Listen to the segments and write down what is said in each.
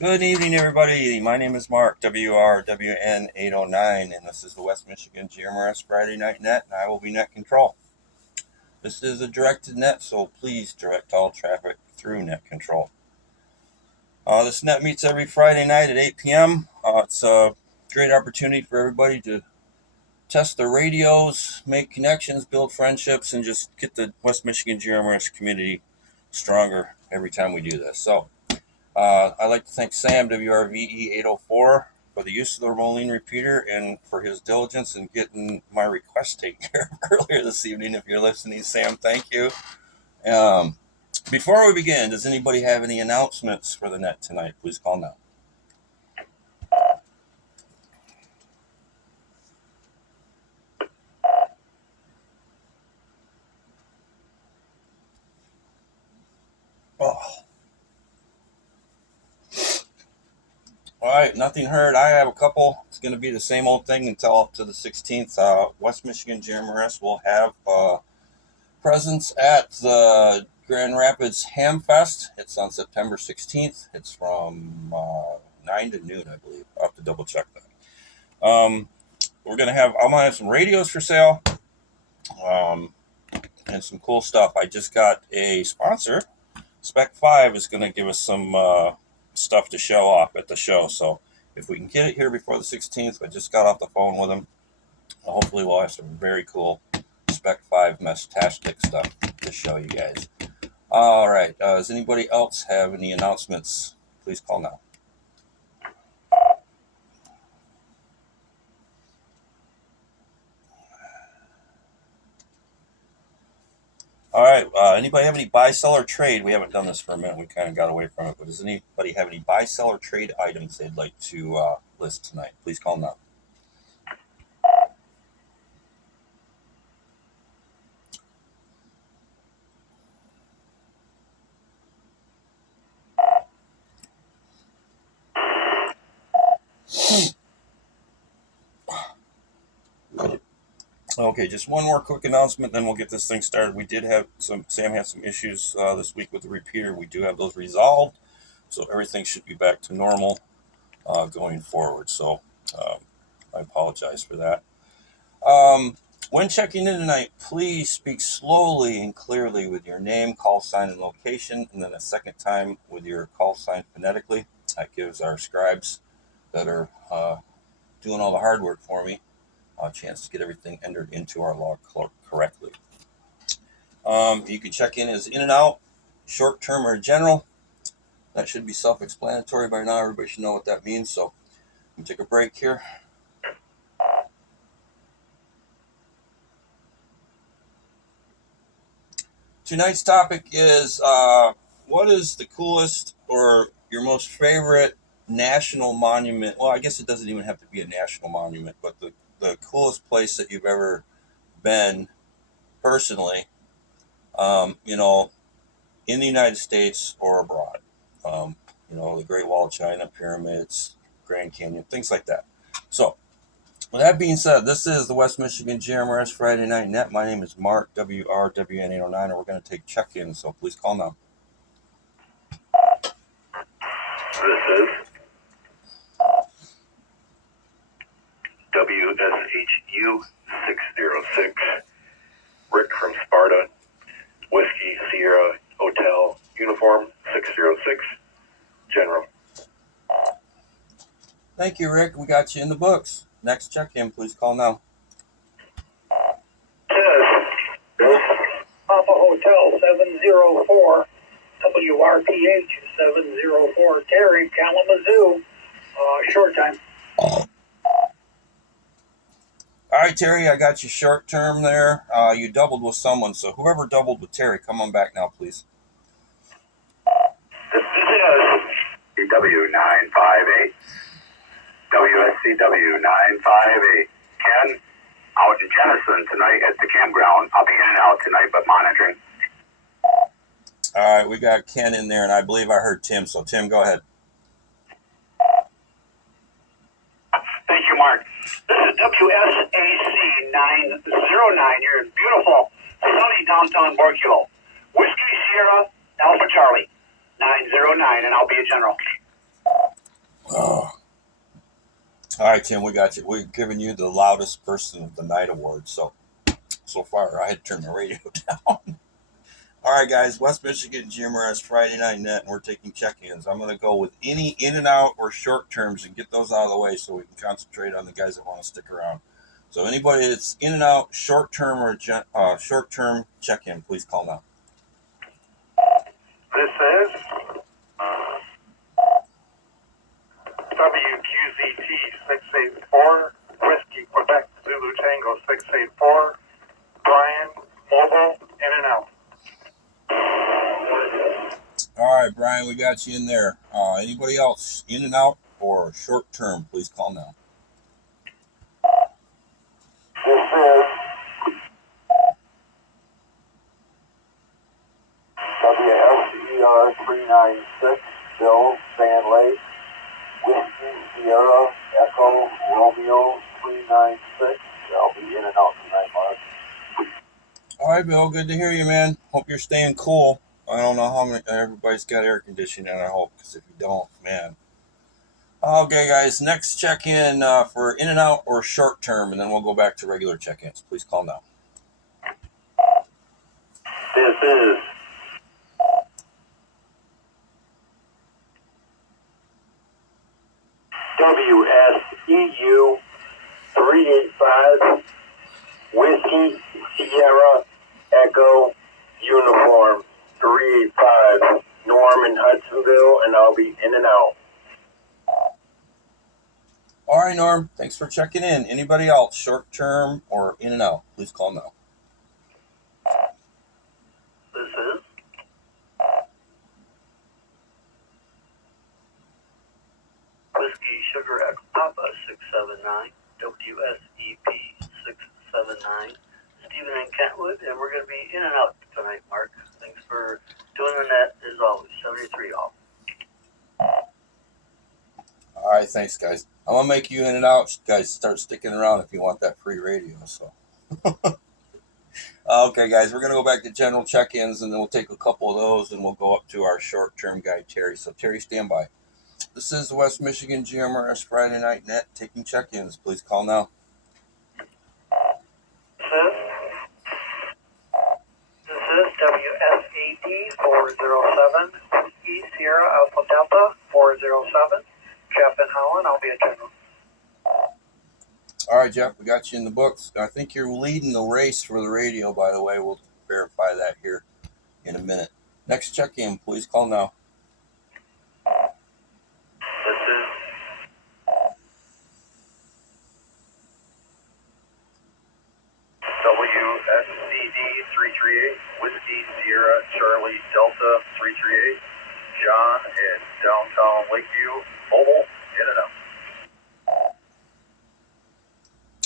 Good evening, everybody. My name is Mark, WRWN809, and this is the West Michigan GMRS Friday Night Net, and I will be net control. This is a directed net, so please direct all traffic through net control. This net meets every Friday night at 8 p.m. It's a great opportunity for everybody to test their radios, make connections, build friendships, and just get the West Michigan GMRS community stronger every time we do this. So, I'd like to thank Sam, WRVE804, for the use of the Moline repeater and for his diligence in getting my request taken care of earlier this evening. If you're listening, Sam, thank you. Um, Before we begin, does anybody have any announcements for the net tonight? Please call now. Oh. All right, nothing heard. I have a couple. It's going to be the same old thing until up to the 16th. West Michigan GMRS will have presence at the Grand Rapids Ham Fest. It's on September 16th. It's from 9 to noon, I believe. I'll have to double check that. I'm going to have some radios for sale and some cool stuff. I just got a sponsor. Spec 5 is going to give us some stuff to show off at the show. So if we can get it here before the 16th, I just got off the phone with him. Hopefully we'll have some very cool Spec 5 Mesh-tastic stuff to show you guys. All right. Does anybody else have any announcements? Please call now. All right. Anybody have any buy, sell, or trade? We haven't done this for a minute. We kind of got away from it. But does anybody have any buy, sell, or trade items they'd like to list tonight? Please call now. Okay, just one more quick announcement, then we'll get this thing started. Sam had some issues this week with the repeater. We do have those resolved, so everything should be back to normal going forward. So I apologize for that. When checking in tonight, please speak slowly and clearly with your name, call sign, and location, and then a second time with your call sign phonetically. That gives our scribes that are doing all the hard work for me a chance to get everything entered into our log correctly. You can check in as in and out, short term or general. That should be self-explanatory by now. Everybody should know what that means. So let me take a break here. Tonight's topic is what is the coolest or your most favorite national monument? Well, I guess it doesn't even have to be a national monument, but the coolest place that you've ever been personally, in the United States or abroad. The Great Wall of China, pyramids, Grand Canyon, things like that. So, with that being said, this is the West Michigan GMRS Friday Night Net. My name is Mark, WRWN809, and we're going to take check-in, so please call now. This is WSHU 606, Rick from Sparta, Whiskey Sierra Hotel, Uniform 606, General. Thank you, Rick. We got you in the books. Next check-in, please call now. Papa Hotel 704, WRPH 704, Terry, Kalamazoo, short time. All right, Terry, I got you short term there. You doubled with someone, so whoever doubled with Terry, come on back now, please. This is CW958, WSCW958. Ken, out in Jenison tonight at the campground. I'll be in and out tonight, but monitoring. All right, we got Ken in there, and I believe I heard Tim, so Tim, go ahead. Thank you, Mark. This is WSAC 909 here in beautiful, sunny downtown Borculo. Whiskey Sierra Alpha Charlie 909, and I'll be a general. Oh. All right, Tim, we got you. We're giving you the loudest person of the night award. So far, I had to turn the radio down. All right, guys, West Michigan GMRS Friday Night Net, and we're taking check-ins. I'm going to go with any in and out or short terms and get those out of the way so we can concentrate on the guys that want to stick around. So anybody that's in and out, short term or short term check-in, please call now. This is WQZT 684, Whiskey, Quebec, Zulu Tango 684, Brian, Mobile, in and out. All right, Brian, we got you in there. Anybody else in and out or short term, please call now. This is WSER 396, Bill Sand Lake, Whiskey, Sierra, Echo, Romeo 396. I'll be in and out tonight, Mark. All right, Bill, good to hear you, man. Hope you're staying cool. I don't know how many everybody's got air conditioning, I hope, because if you don't, man. Okay, guys, next check-in for in and out or short term, and then we'll go back to regular check-ins. Please call now. This is WSEU 385, Whiskey, Sierra, Echo, Uniform 385, Norm in Hudsonville, and I'll be in and out. All right, Norm, thanks for checking in. Anybody else, short term or in and out, please call now. This is Whiskey Sugar Echo Papa 679, WSEP 679, Stephen and Kentwood, and we're going to be in and out tonight, Mark. Thanks for doing the net as always. 73 all. All right, thanks, guys. I'm going to make you in and out. Guys, start sticking around if you want that free radio. So, okay, guys, we're going to go back to general check-ins, and then we'll take a couple of those, and we'll go up to our short-term guy, Terry. So, Terry, stand by. This is the West Michigan GMRS Friday Night Net taking check-ins. Please call now. This is WSAD 407, Whiskey Sierra Alpha Delta 407, Jeff and Holland. I'll be a general. All right, Jeff, we got you in the books. I think you're leading the race for the radio, by the way. We'll verify that here in a minute. Next check-in, please call now. This is WSCD 338, Whiskey Sierra Charlie Delta 338, John in downtown Lakeview, Mobile, in and out.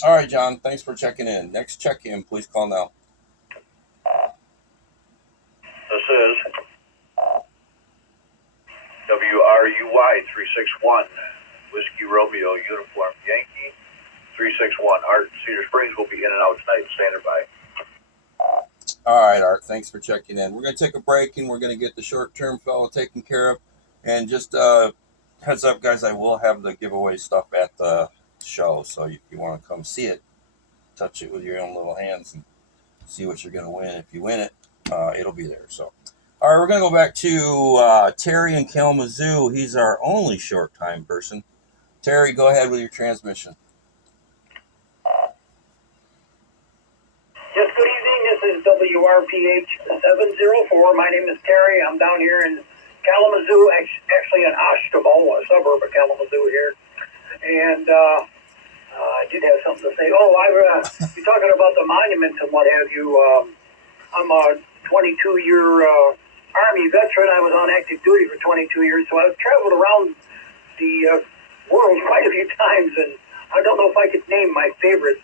All right, John, thanks for checking in. Next check-in, please call now. This is WRUY 361, Whiskey Romeo Uniform Yankee 361. Art Cedar Springs will be in and out tonight. Standing by. All right, Art, thanks for checking in. We're going to take a break, and we're going to get the short-term fellow taken care of. And just heads up, guys, I will have the giveaway stuff at the show. So if you want to come see it, touch it with your own little hands and see what you're going to win. If you win it, it'll be there. So, all right, we're going to go back to Terry in Kalamazoo. He's our only short-time person. Terry, go ahead with your transmission. Yes, good evening. This is WRPH 704. My name is Terry. I'm down here in Kalamazoo, actually in Ashtabula, a suburb of Kalamazoo here. And I did have something to say. You're talking about the monuments and what have you. I'm a 22-year Army veteran. I was on active duty for 22 years, so I've traveled around the world quite a few times, and I don't know if I could name my favorite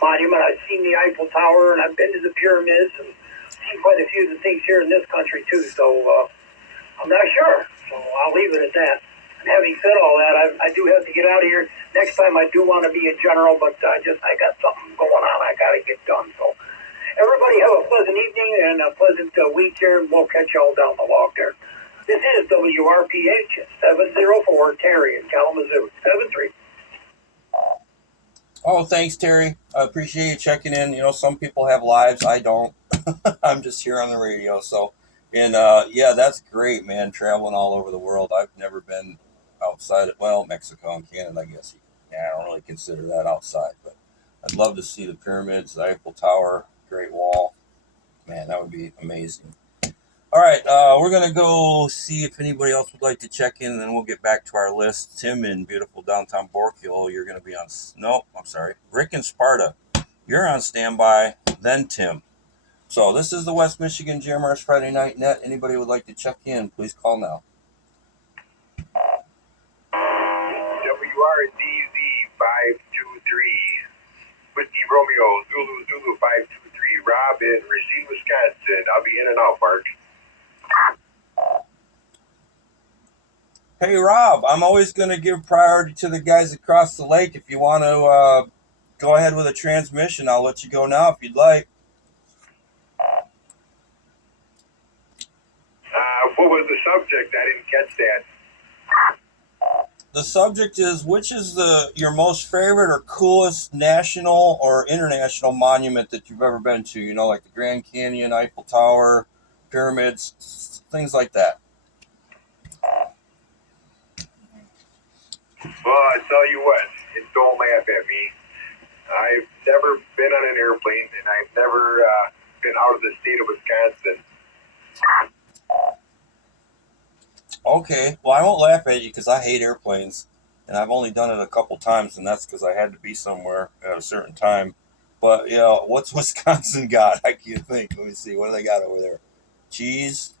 monument. I've seen the Eiffel Tower, and I've been to the pyramids, and seen quite a few of the things here in this country, too, so I'm not sure. So I'll leave it at that. Having said all that, I do have to get out of here. Next time I do want to be a general, but I got something going on I got to get done. So everybody have a pleasant evening and a pleasant week here, and we'll catch y'all down the log there. This is WRPH 704 Terry in Kalamazoo 73. Oh, thanks, Terry. I appreciate you checking in. You know, some people have lives. I don't. I'm just here on the radio. So, and yeah, that's great, man. Traveling all over the world. I've never been outside of, well, Mexico and Canada, I guess. Yeah, I don't really consider that outside, but I'd love to see the pyramids, the Eiffel Tower, Great Wall. Man, that would be amazing. All right, we're going to go see if anybody else would like to check in, and then we'll get back to our list. Tim in beautiful downtown Bork Hill, you're going to be on, no, I'm sorry. Rick in Sparta, you're on standby, then Tim. So this is the West Michigan GMRS Friday Night Net. Anybody would like to check in, please call now. WRDZ 523, Whiskey Romeo, Zulu 523, Rob in Racine, Wisconsin. I'll be in and out, Mark. Hey, Rob, I'm always going to give priority to the guys across the lake. If you want to go ahead with a transmission, I'll let you go now if you'd like. What was the subject? I didn't catch that. The subject is, which is your most favorite or coolest national or international monument that you've ever been to? You know, like the Grand Canyon, Eiffel Tower, pyramids, things like that. Well, I tell you what, and don't laugh at me. I've never been on an airplane, and I've never been out of the state of Wisconsin. Okay, well, I won't laugh at you because I hate airplanes, and I've only done it a couple times, and that's because I had to be somewhere at a certain time. But, you know, what's Wisconsin got? I can't think. Let me see. What do they got over there? Cheese?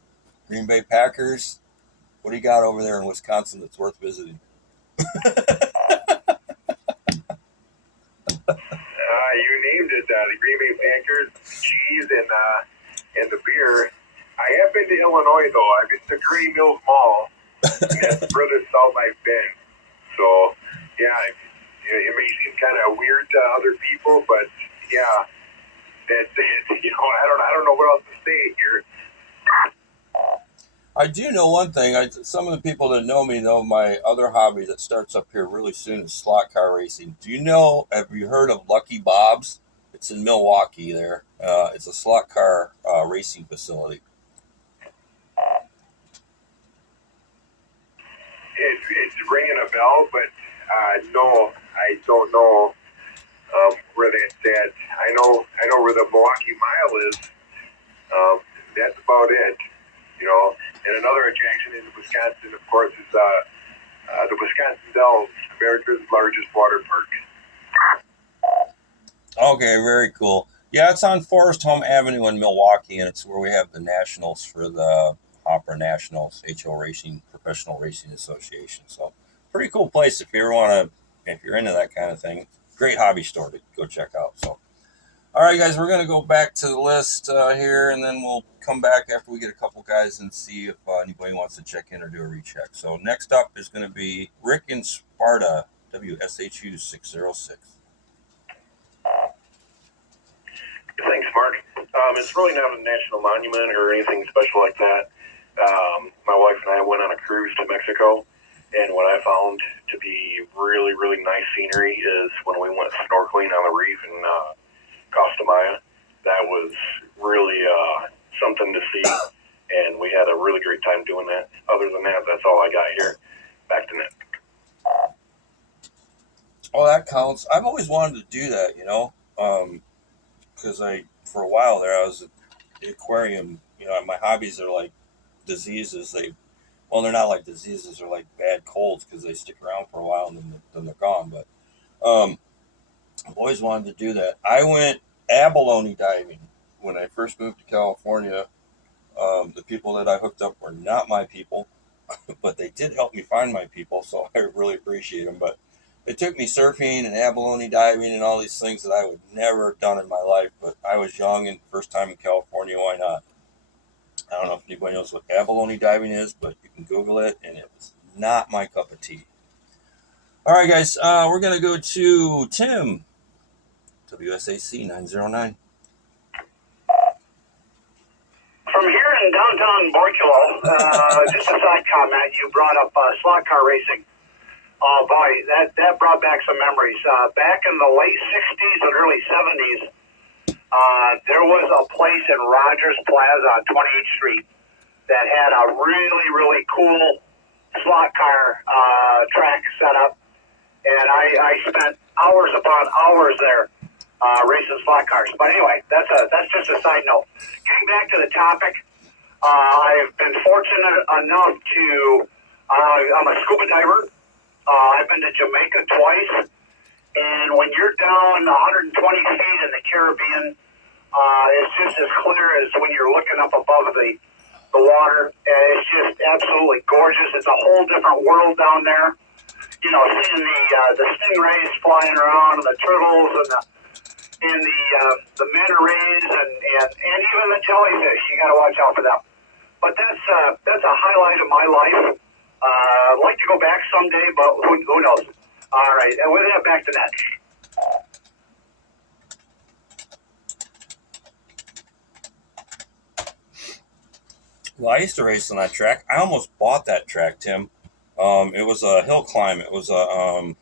Green Bay Packers? What do you got over there in Wisconsin that's worth visiting? You named it, the Green Bay Packers, cheese, and the beer. I have been to Illinois, though. I've been to Gurney Mills Mall, and that's the furthest south I've been. So, yeah, it may seem kind of weird to other people, but yeah, that you know, I don't know what else to say here. I do know one thing. Some of the people that know me know my other hobby that starts up here really soon is slot car racing. Have you heard of Lucky Bob's? It's in Milwaukee there. It's a slot car racing facility. It's ringing a bell, but no, I don't know where that's at. I know where the Milwaukee Mile is. That's about it, you know. And another attraction in Wisconsin, of course, is the Wisconsin Dells, America's largest water park. Okay, very cool. Yeah, it's on Forest Home Avenue in Milwaukee, and it's where we have the nationals for the Opera Nationals, HO Racing, Professional Racing Association. So, pretty cool place if you're into that kind of thing. Great hobby store to go check out. So, all right, guys, we're going to go back to the list here, and then we'll come back after we get a couple guys and see if anybody wants to check in or do a recheck. So, next up is going to be Rick in Sparta, WSHU 606. Thanks, Mark. It's really not a national monument or anything special like that. My wife and I went on a cruise to Mexico, and what I found to be really, really nice scenery is when we went snorkeling on the reef in Costa Maya. That was really something to see, and we had a really great time doing that. Other than that, that's all I got here. Back to Nick. Oh, that counts. I've always wanted to do that, you know, because for a while there, I was at the aquarium. You know, my hobbies are like diseases. They're not like diseases, they're like bad colds because they stick around for a while and then they're gone. But I've always wanted to do that. I went abalone diving when I first moved to California. The people that I hooked up were not my people, but they did help me find my people, so I really appreciate them. But it took me surfing and abalone diving and all these things that I would never have done in my life, but I was young and first time in California, why not? I don't know if anybody knows what abalone diving is, but you can Google it, and it was not my cup of tea. All right, guys, we're going to go to Tim, WSAC 909. From here in in downtown Borculo, just a side comment, you brought up slot car racing. Oh boy, that brought back some memories. Back in the late 60s and early 70s, there was a place in Rogers Plaza on 28th Street that had a really, really cool slot car track set up. And I spent hours upon hours there racing slot cars. But anyway, that's just a side note. Getting back to the topic, I've been fortunate enough to, I'm a scuba diver. I've been to Jamaica twice. And when you're down 120 feet in the Caribbean, it's just as clear as when you're looking up above the water. It's just absolutely gorgeous. It's a whole different world down there. You know, seeing the stingrays flying around and the turtles and the manta rays and even the jellyfish. You got to watch out for them. But that's a highlight of my life. I'd like to go back someday, but who knows? All right, and with that, back to that. Well, I used to race on that track. I almost bought that track, Tim. It was a hill climb. It was a oh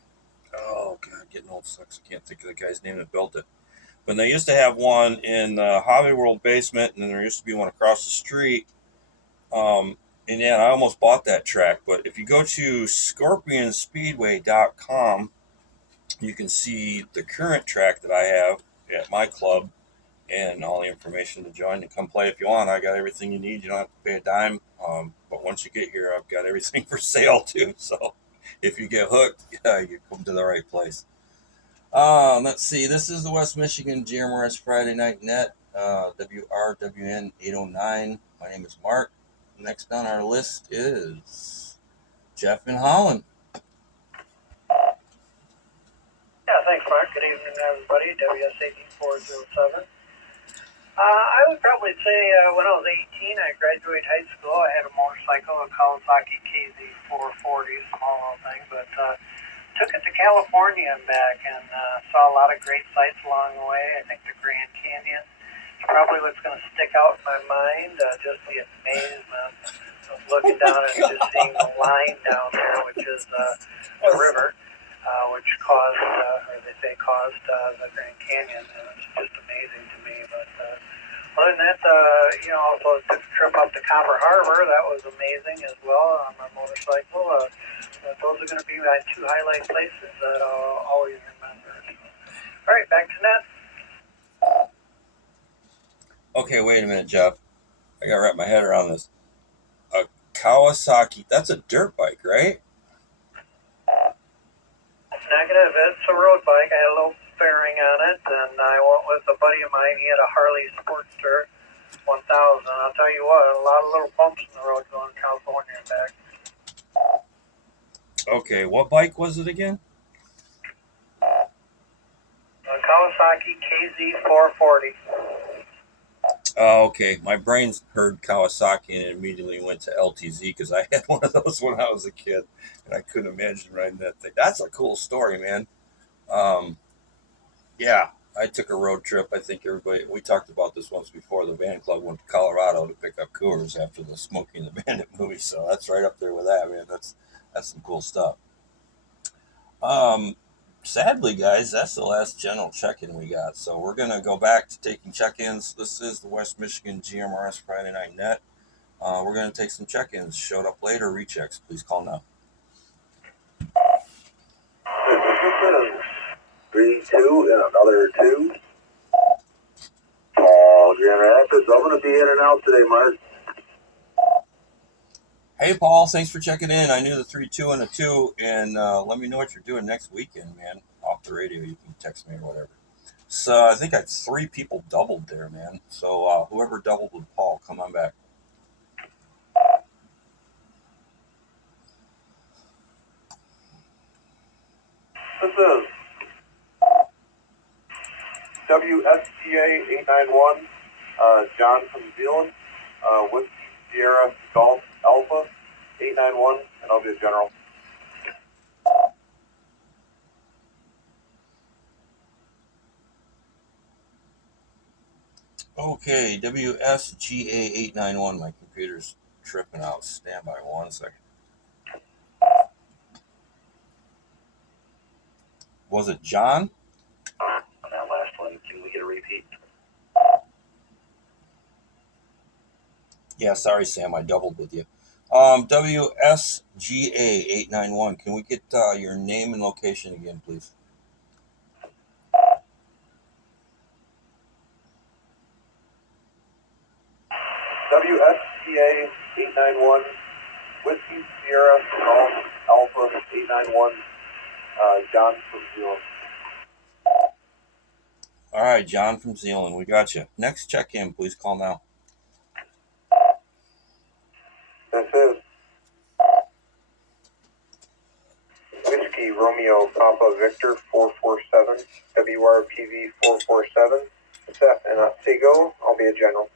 god, getting old sucks. I can't think of the guy's name that built it. But they used to have one in the Hobby World basement, and then there used to be one across the street. And yeah, I almost bought that track. But if you go to scorpionspeedway.com, you can see the current track that I have at my club and all the information to join and come play if you want. I got everything you need. You don't have to pay a dime. But once you get here, I've got everything for sale too. So if you get hooked, yeah, you come to the right place. Let's see. This is the West Michigan GMRS Friday Night Net, WRWN 809. My name is Mark. Next on our list is Jeff in Holland. Yeah, thanks, Mark. Good evening, everybody. WS18407. I would probably say when I was 18, I graduated high school. I had a motorcycle, a Kawasaki KZ440, small little thing, but took it to California and back and saw a lot of great sights along the way. I think the Grand Canyon is probably what's going to stick out in my mind, just the amazement of looking down and just seeing the line down there, which is the river. Which caused, or they say caused, the Grand Canyon, and it's just amazing to me. But other than that, also took a trip up to Copper Harbor. That was amazing as well on my motorcycle. Those are going to be my two highlight places that I'll always remember. All right, back to net. Okay, wait a minute, Jeff. I got to wrap my head around this. A Kawasaki, that's a dirt bike, right? Negative. It's a road bike. I had a little fairing on it, and I went with a buddy of mine. He had a Harley Sportster 1000. I'll tell you what, a lot of little bumps in the road going to California and back. Okay, what bike was it again? A Kawasaki KZ440. Oh, okay. My brain heard Kawasaki and it immediately went to LTZ because I had one of those when I was a kid, and I couldn't imagine riding that thing. That's a cool story, man. Yeah, I took a road trip. I think we talked about this once before. The band club went to Colorado to pick up Coors after the Smokey and the Bandit movie, so that's right up there with that, man. That's some cool stuff. Sadly, guys, that's the last general check-in we got. So we're going to go back to taking check-ins. This is the West Michigan GMRS Friday Night Net. We're going to take some check-ins. Showed up later, rechecks. Please call now. This is 3-2 and another 2. Paul, Grand Rapids. I'm going to be in and out today, Mark. Hey, Paul, thanks for checking in. I knew the 3-2 and a 2, and let me know what you're doing next weekend, man. Off the radio, you can text me or whatever. So I think I had 3 people doubled there, man. So whoever doubled with Paul, come on back. This is WSTA 891, John from Zealand, Whiskey Sierra Golf Alpha 891, and I'll be a general. Okay, WSGA891. My computer's tripping out. Stand by 1 second. Was it John? On that last one, can we get a repeat? Yeah, sorry, Sam. I doubled with you. WSGA891. Can we get your name and location again, please? WSTA 891, Whiskey Sierra Golf Alpha 891, John from Zealand. All right, John from Zealand. We got you. Next check-in, please call now. This is Whiskey Romeo Papa Victor 447, WRPV 447, Seth and Otsego. I'll be a general.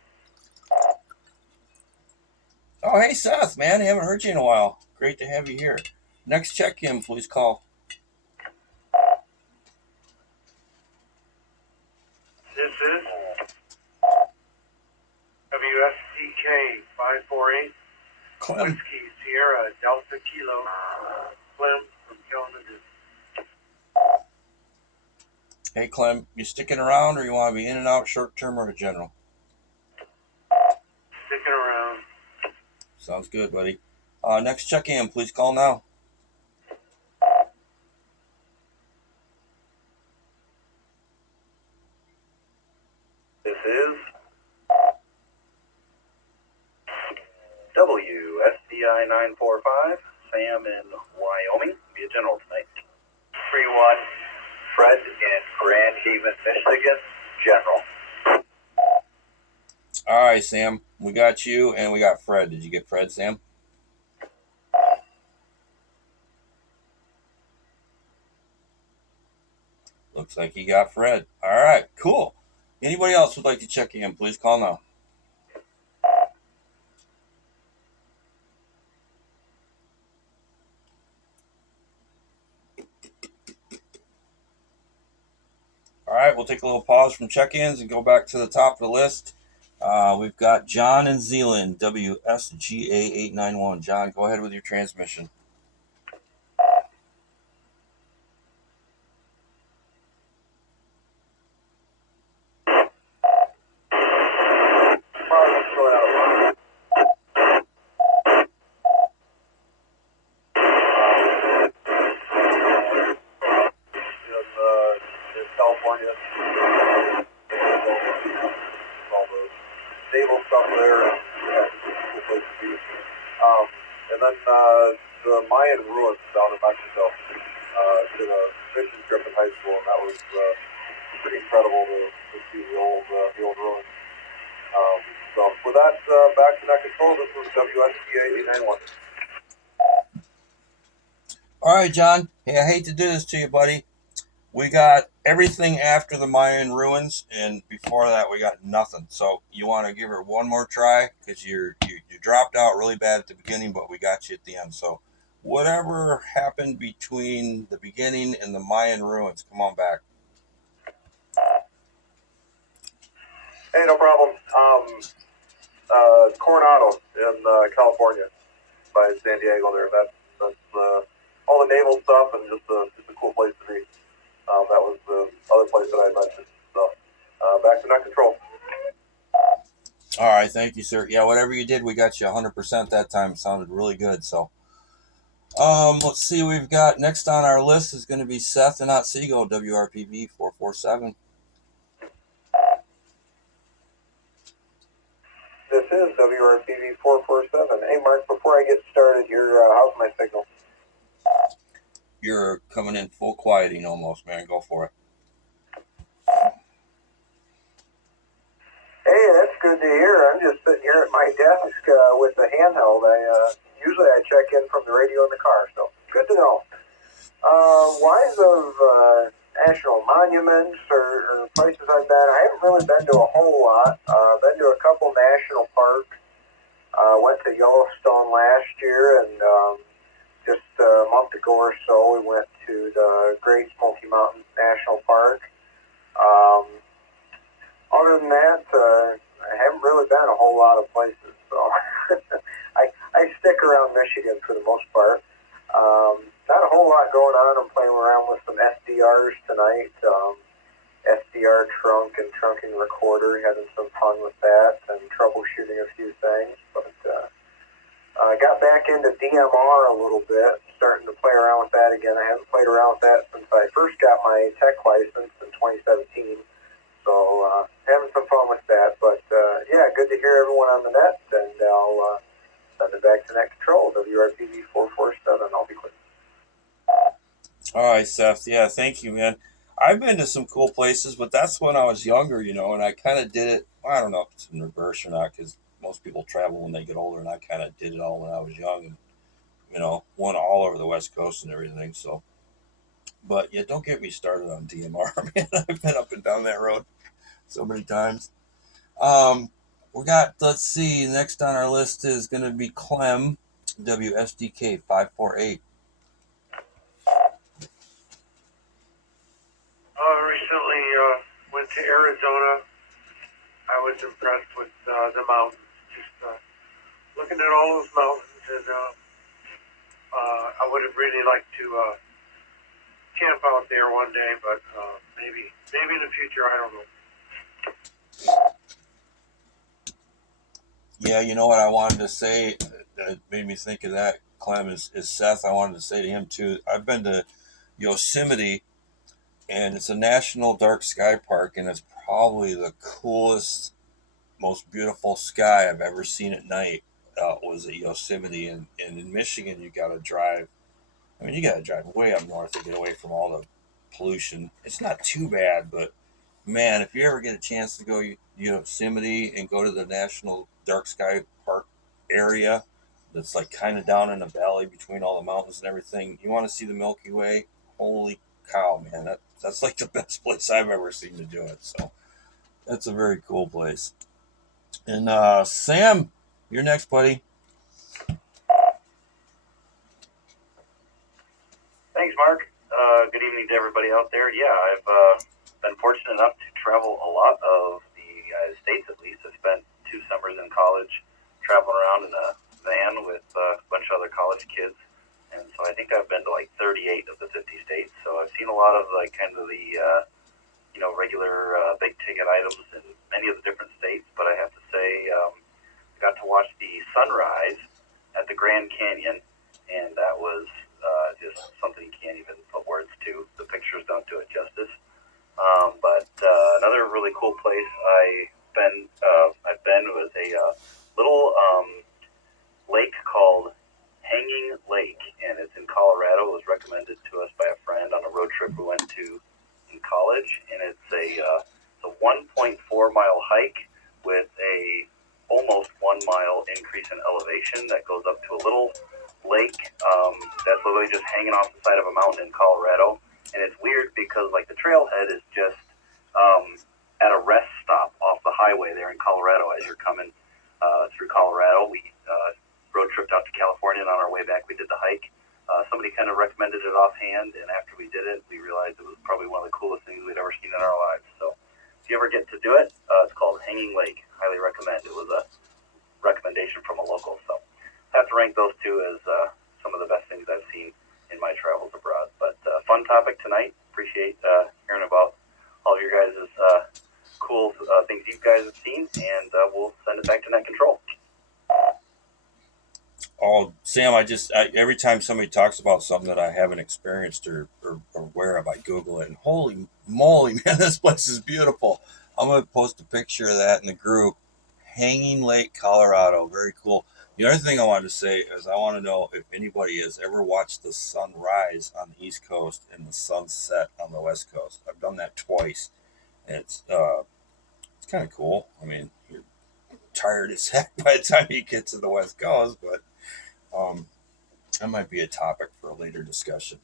Oh, hey, Seth, man. I haven't heard you in a while. Great to have you here. Next check-in, please call. This is WSCK 548, Clem. Whiskey Sierra Delta Kilo, Clem from Kalamazoo. Hey, Clem, you sticking around or you want to be in and out short-term or a general? Sticking around. Sounds good, buddy. Next check-in, please call now. This is WSDI 945, Sam in Wyoming. Be a general tonight. 3-1, Fred in Grand Haven, Michigan, General. All right, Sam. We got you and we got Fred. Did you get Fred, Sam? Looks like he got Fred. All right, cool. Anybody else would like to check in, please call now. All right, we'll take a little pause from check-ins and go back to the top of the list. We've got John in Zealand, WSGA891. John, go ahead with your transmission. In California, all the naval stuff there, and cool place to be. And then the Mayan ruins down in Mexico. Did a mission trip in high school, and that was pretty incredible to see the old ruins. So with that, back to net control. This was WSPA 891. All right, John. Hey, I hate to do this to you, buddy. We got everything after the Mayan ruins, and before that, we got nothing. So you want to give her one more try because you dropped out really bad at the beginning, but we got you at the end. So whatever happened between the beginning and the Mayan ruins, come on back. Hey, no problem. Coronado in California, by San Diego. There, that's all the naval stuff and just a cool place to be. That was the other place that I mentioned. So, back to net control. All right, thank you, sir. Yeah, whatever you did, we got you 100% that time. It sounded really good. So, let's see. We've got next on our list is going to be Seth and Otsego, WRPV 447. This is WRPV 447. Hey, Mark. Before I get started, how's my signal? You're coming in full quieting almost, man. Go for it. Hey, that's good to hear. I'm just sitting here at my desk with the handheld. Usually I check in from the radio in the car, so good to know. Wise of national monuments or places I've been, I haven't really been to a whole lot. Been to a couple national parks. Went to Yellowstone last year, and just a month ago or so, we went to the Great Smoky Mountains National Park. Other than that, whole lot of places, so I stick around Michigan for the most part. Not a whole lot going on. I'm playing around with some SDRs tonight. SDR trunk and trunking recorder, having some fun with that and troubleshooting a few things. But I got back into DMR a little bit, starting to play around with that again. I haven't played around with that since I first got my tech license in 2017. So having some fun with that. But yeah, good to hear everyone on the net, and I'll send it back to Net Control, WRPD 447. I'll be quick. All right, Seth. Yeah, thank you, man. I've been to some cool places, but that's when I was younger, and I kind of did it. I don't know if it's in reverse or not, because most people travel when they get older, and I kind of did it all when I was young, and went all over the West Coast and everything. So, but yeah, don't get me started on DMR, man. I've been up and down that road so many times. We got, let's see, next on our list is going to be Clem, WSDK 548. Recently went to Arizona. I was impressed with the mountains. Just looking at all those mountains, and I would have really liked to camp out there one day, but maybe in the future, I don't know. Yeah, you know what I wanted to say that made me think of that, Clem, is Seth. I wanted to say to him too. I've been to Yosemite, and it's a national dark sky park, and it's probably the coolest, most beautiful sky I've ever seen at night. Was at Yosemite, and in Michigan, you got to drive. I mean, you got to drive way up north to get away from all the pollution. It's not too bad, but man, if you ever get a chance to go Yosemite and go to the National Dark Sky Park area, that's like kind of down in a valley between all the mountains and everything, you want to see the Milky Way? Holy cow, man! That's like the best place I've ever seen to do it. So that's a very cool place. And Sam, you're next, buddy. Thanks, Mark. Good evening to everybody out there. Yeah, I've been fortunate enough to travel a lot of the United States, at least. I spent 2 summers in college traveling around in a van with a bunch of other college kids. And so I think I've been to like 38 of the 50 states. So I've seen a lot of like kind of the, regular big ticket items in many of the different states. But I have to say, I got to watch the sunrise at the Grand Canyon, and that was just something you can't even put words to. The pictures don't do it justice. But another really cool place I've been was a little lake called Hanging Lake, and it's in Colorado. It was recommended to us by a friend on a road trip we went to in college, and it's a 1.4 mile hike with a almost 1 mile increase in elevation that goes up to a little lake that's literally just hanging off the side of a mountain in Colorado. And it's weird because like the trailhead is just at a rest stop off the highway there in Colorado as you're coming through Colorado. We road tripped out to California, and on our way back we did the hike. Somebody kind of recommended it offhand, and after we did it, we realized it was probably one of the coolest things we'd ever seen in our lives. So if you ever get to do it, it's called Hanging Lake. Highly recommend. It was a recommendation from a local. So I have to rank those two as some of the best things I've seen in my travels abroad. But fun topic tonight. Appreciate hearing about all of your guys' cool things you guys have seen, and we'll send it back to Net Control. Oh, Sam, every time somebody talks about something that I haven't experienced or aware of, I Google it, and holy moly, man, this place is beautiful. I'm going to post a picture of that in the group. Hanging Lake, Colorado. Very cool. The other thing I wanted to say is I want to know if anybody has ever watched the sunrise on the East Coast and the sunset on the West Coast. I've done that twice, and it's kind of cool. I mean, you're tired as heck by the time you get to the West Coast, but that might be a topic for a later discussion.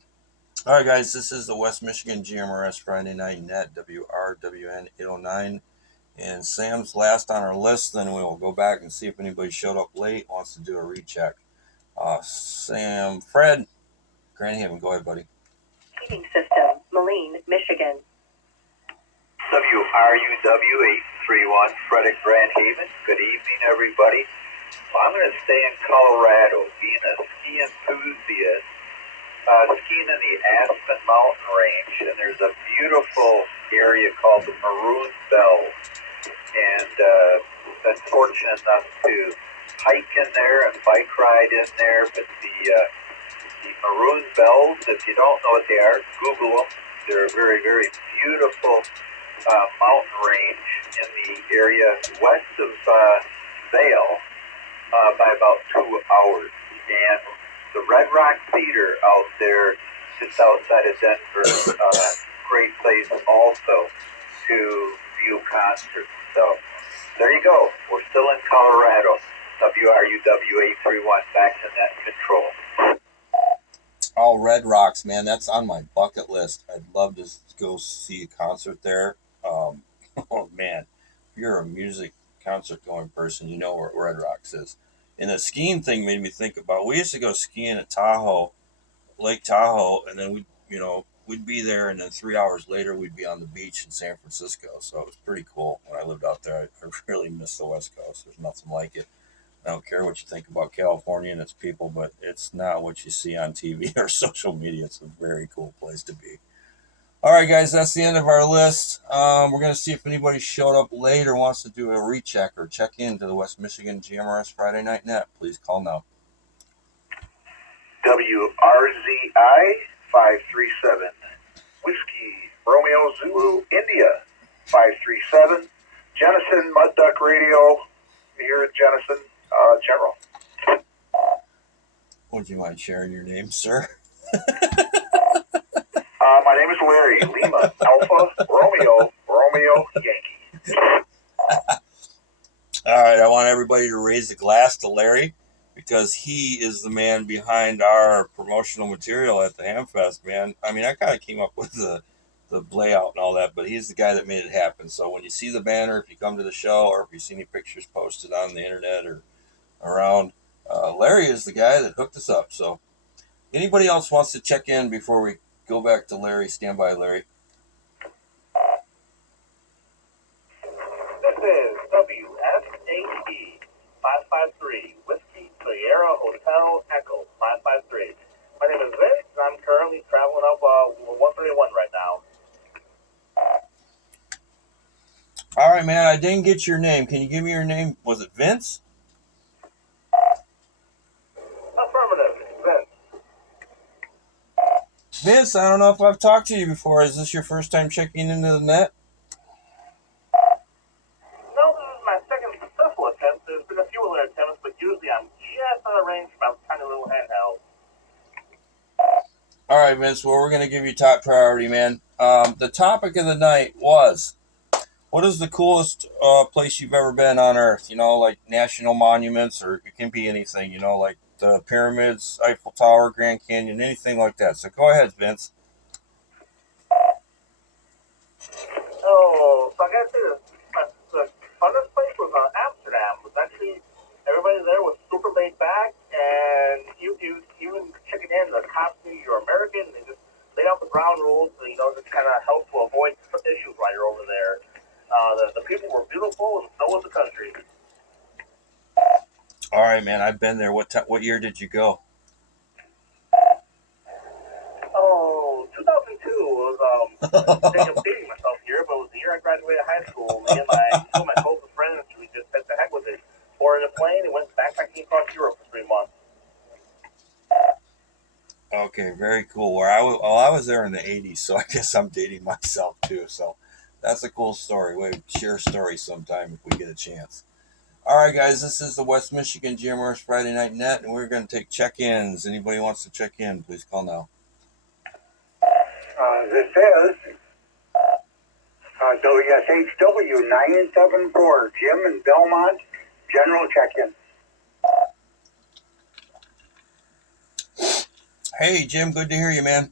All right, guys, this is the West Michigan GMRS Friday Night Net, WRWN 809. And Sam's last on our list, then we will go back and see if anybody showed up late, wants to do a recheck. Fred, Grand Haven, go ahead, buddy. Heating system, Moline, Michigan. WRUW Fred at Grand Haven. Good evening, everybody. Well, I'm going to stay in Colorado, being a ski enthusiast, skiing in the Aspen Mountain Range, and there's a beautiful area called the Maroon Bells. And been fortunate enough to hike in there and bike ride in there. But the Maroon Bells, if you don't know what they are, Google them. They're a very, very beautiful mountain range in the area west of Vail by about 2 hours. And the Red Rock Theater out there, just outside of Denver, great place also to view concerts. So there you go. We're still in Colorado. WRUW831 back to net control. Oh, Red Rocks, man, that's on my bucket list. I'd love to go see a concert there. Oh man, if you're a music concert going person, you know where Red Rocks is. And the skiing thing made me think about, we used to go skiing at Tahoe, Lake Tahoe, and then we'd be there, and then 3 hours later we'd be on the beach in San Francisco. So it was pretty cool when I lived out there. I really miss the West Coast. There's nothing like it. I don't care what you think about California and its people, but it's not what you see on TV or social media. It's a very cool place to be. All right, guys, that's the end of our list. We're going to see if anybody showed up late or wants to do a recheck or check into the West Michigan GMRS Friday Night Net. Please call now. WRZI 537. Whiskey Romeo Zulu India 537. Jennison Mud Duck Radio here at Jennison General. Would you mind sharing your name, sir? My name is Larry. Lima Alpha Romeo Yankee. All right, I want everybody to raise a glass to Larry because he is the man behind our promotional material at the Hamfest, man. I mean, I kind of came up with the layout and all that, but he's the guy that made it happen. So when you see the banner, if you come to the show or if you see any pictures posted on the internet or around, Larry is the guy that hooked us up. So anybody else wants to check in before we go back to Larry? Stand by, Larry. This is WSAP 553 Whiskey Sierra Hotel Echo 553. My name is Vince, and I'm currently traveling up 131 right now. All right, man, I didn't get your name. Can you give me your name? Was it Vince? Affirmative, Vince. Vince, I don't know if I've talked to you before. Is this your first time checking into the net? No, this is my second successful attempt. There's been a few other attempts, but usually I'm just on a range from my tiny little handheld. All right, Vince, well, we're going to give you top priority, man. The topic of the night was, what is the coolest place you've ever been on Earth? You know, like national monuments, or it can be anything, you know, like the pyramids, Eiffel Tower, Grand Canyon, anything like that. So go ahead, Vince. Oh, so I gotta say the funnest place was Amsterdam. It was actually, everybody there was super laid back, and you even checking in, the cops knew you're American, they just laid out the ground rules, and, you know, just kind of help to avoid some issues while you're over there. The people were beautiful, and so was the country. All right, man, I've been there. What year did you go? Oh, 2002 was, I think I'm dating myself here, but it was the year I graduated high school. Me and two of my closest friends, we just said the heck with it. Boarded a plane and went backpacking across Europe for 3 months. Okay, very cool. I was there in the 80s, so I guess I'm dating myself too. So that's a cool story. We'll share a story sometime if we get a chance. All right, guys, this is the West Michigan GMRS Friday Night Net, and we're going to take check-ins. Anybody wants to check in, please call now. This is WSHW 974, Jim in Belmont, General check-in. Hey, Jim, good to hear you, man.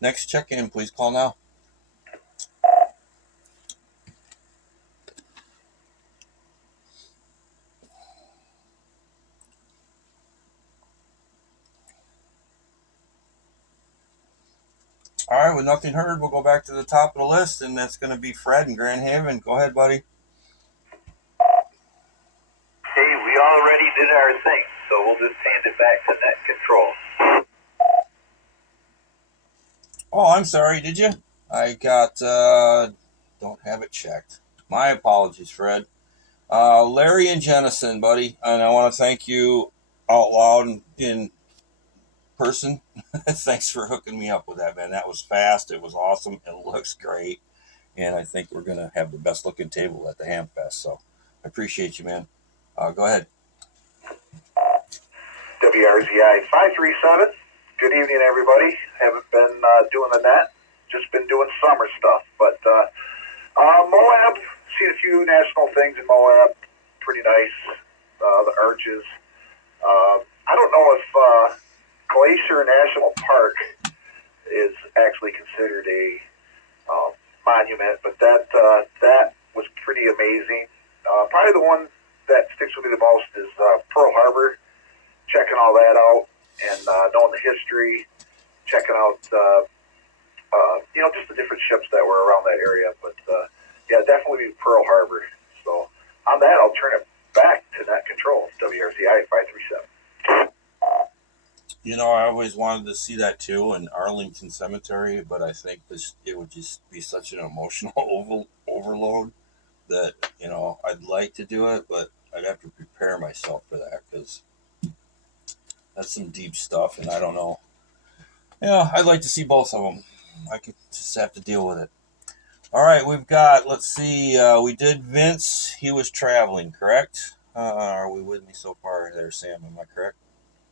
Next check-in, please call now. All right, with nothing heard, we'll go back to the top of the list, and that's going to be Fred in Grand Haven. Go ahead, buddy. did our thing, so we'll just hand it back to net control. Oh, I'm sorry. Did you? I got don't have it checked. My apologies, Fred. Larry and Jennison, buddy, and I want to thank you out loud and in person. Thanks for hooking me up with that, man. That was fast. It was awesome. It looks great, and I think we're gonna have the best looking table at the Hamfest. So I appreciate you, man. Go ahead. WRZI 537. Good evening, everybody. Haven't been doing the net, just been doing summer stuff. But Moab, seen a few national things in Moab. Pretty nice. The arches. I don't know if Glacier National Park is actually considered a monument, but that was pretty amazing. Probably the one that sticks with me the most is Pearl Harbor. Checking all that out and knowing the history, checking out just the different ships that were around that area. But yeah, definitely Pearl Harbor. So on that, I'll turn it back to net control. WRCI 537. I always wanted to see that too in Arlington Cemetery, but I think it would just be such an emotional overload that I'd like to do it, but I'd have to prepare myself for that because that's some deep stuff, and I don't know. I'd like to see both of them. I could just have to deal with it. All right, we've got, let's see, we did Vince. He was traveling, correct? Are we with me so far there, Sam? Am I correct?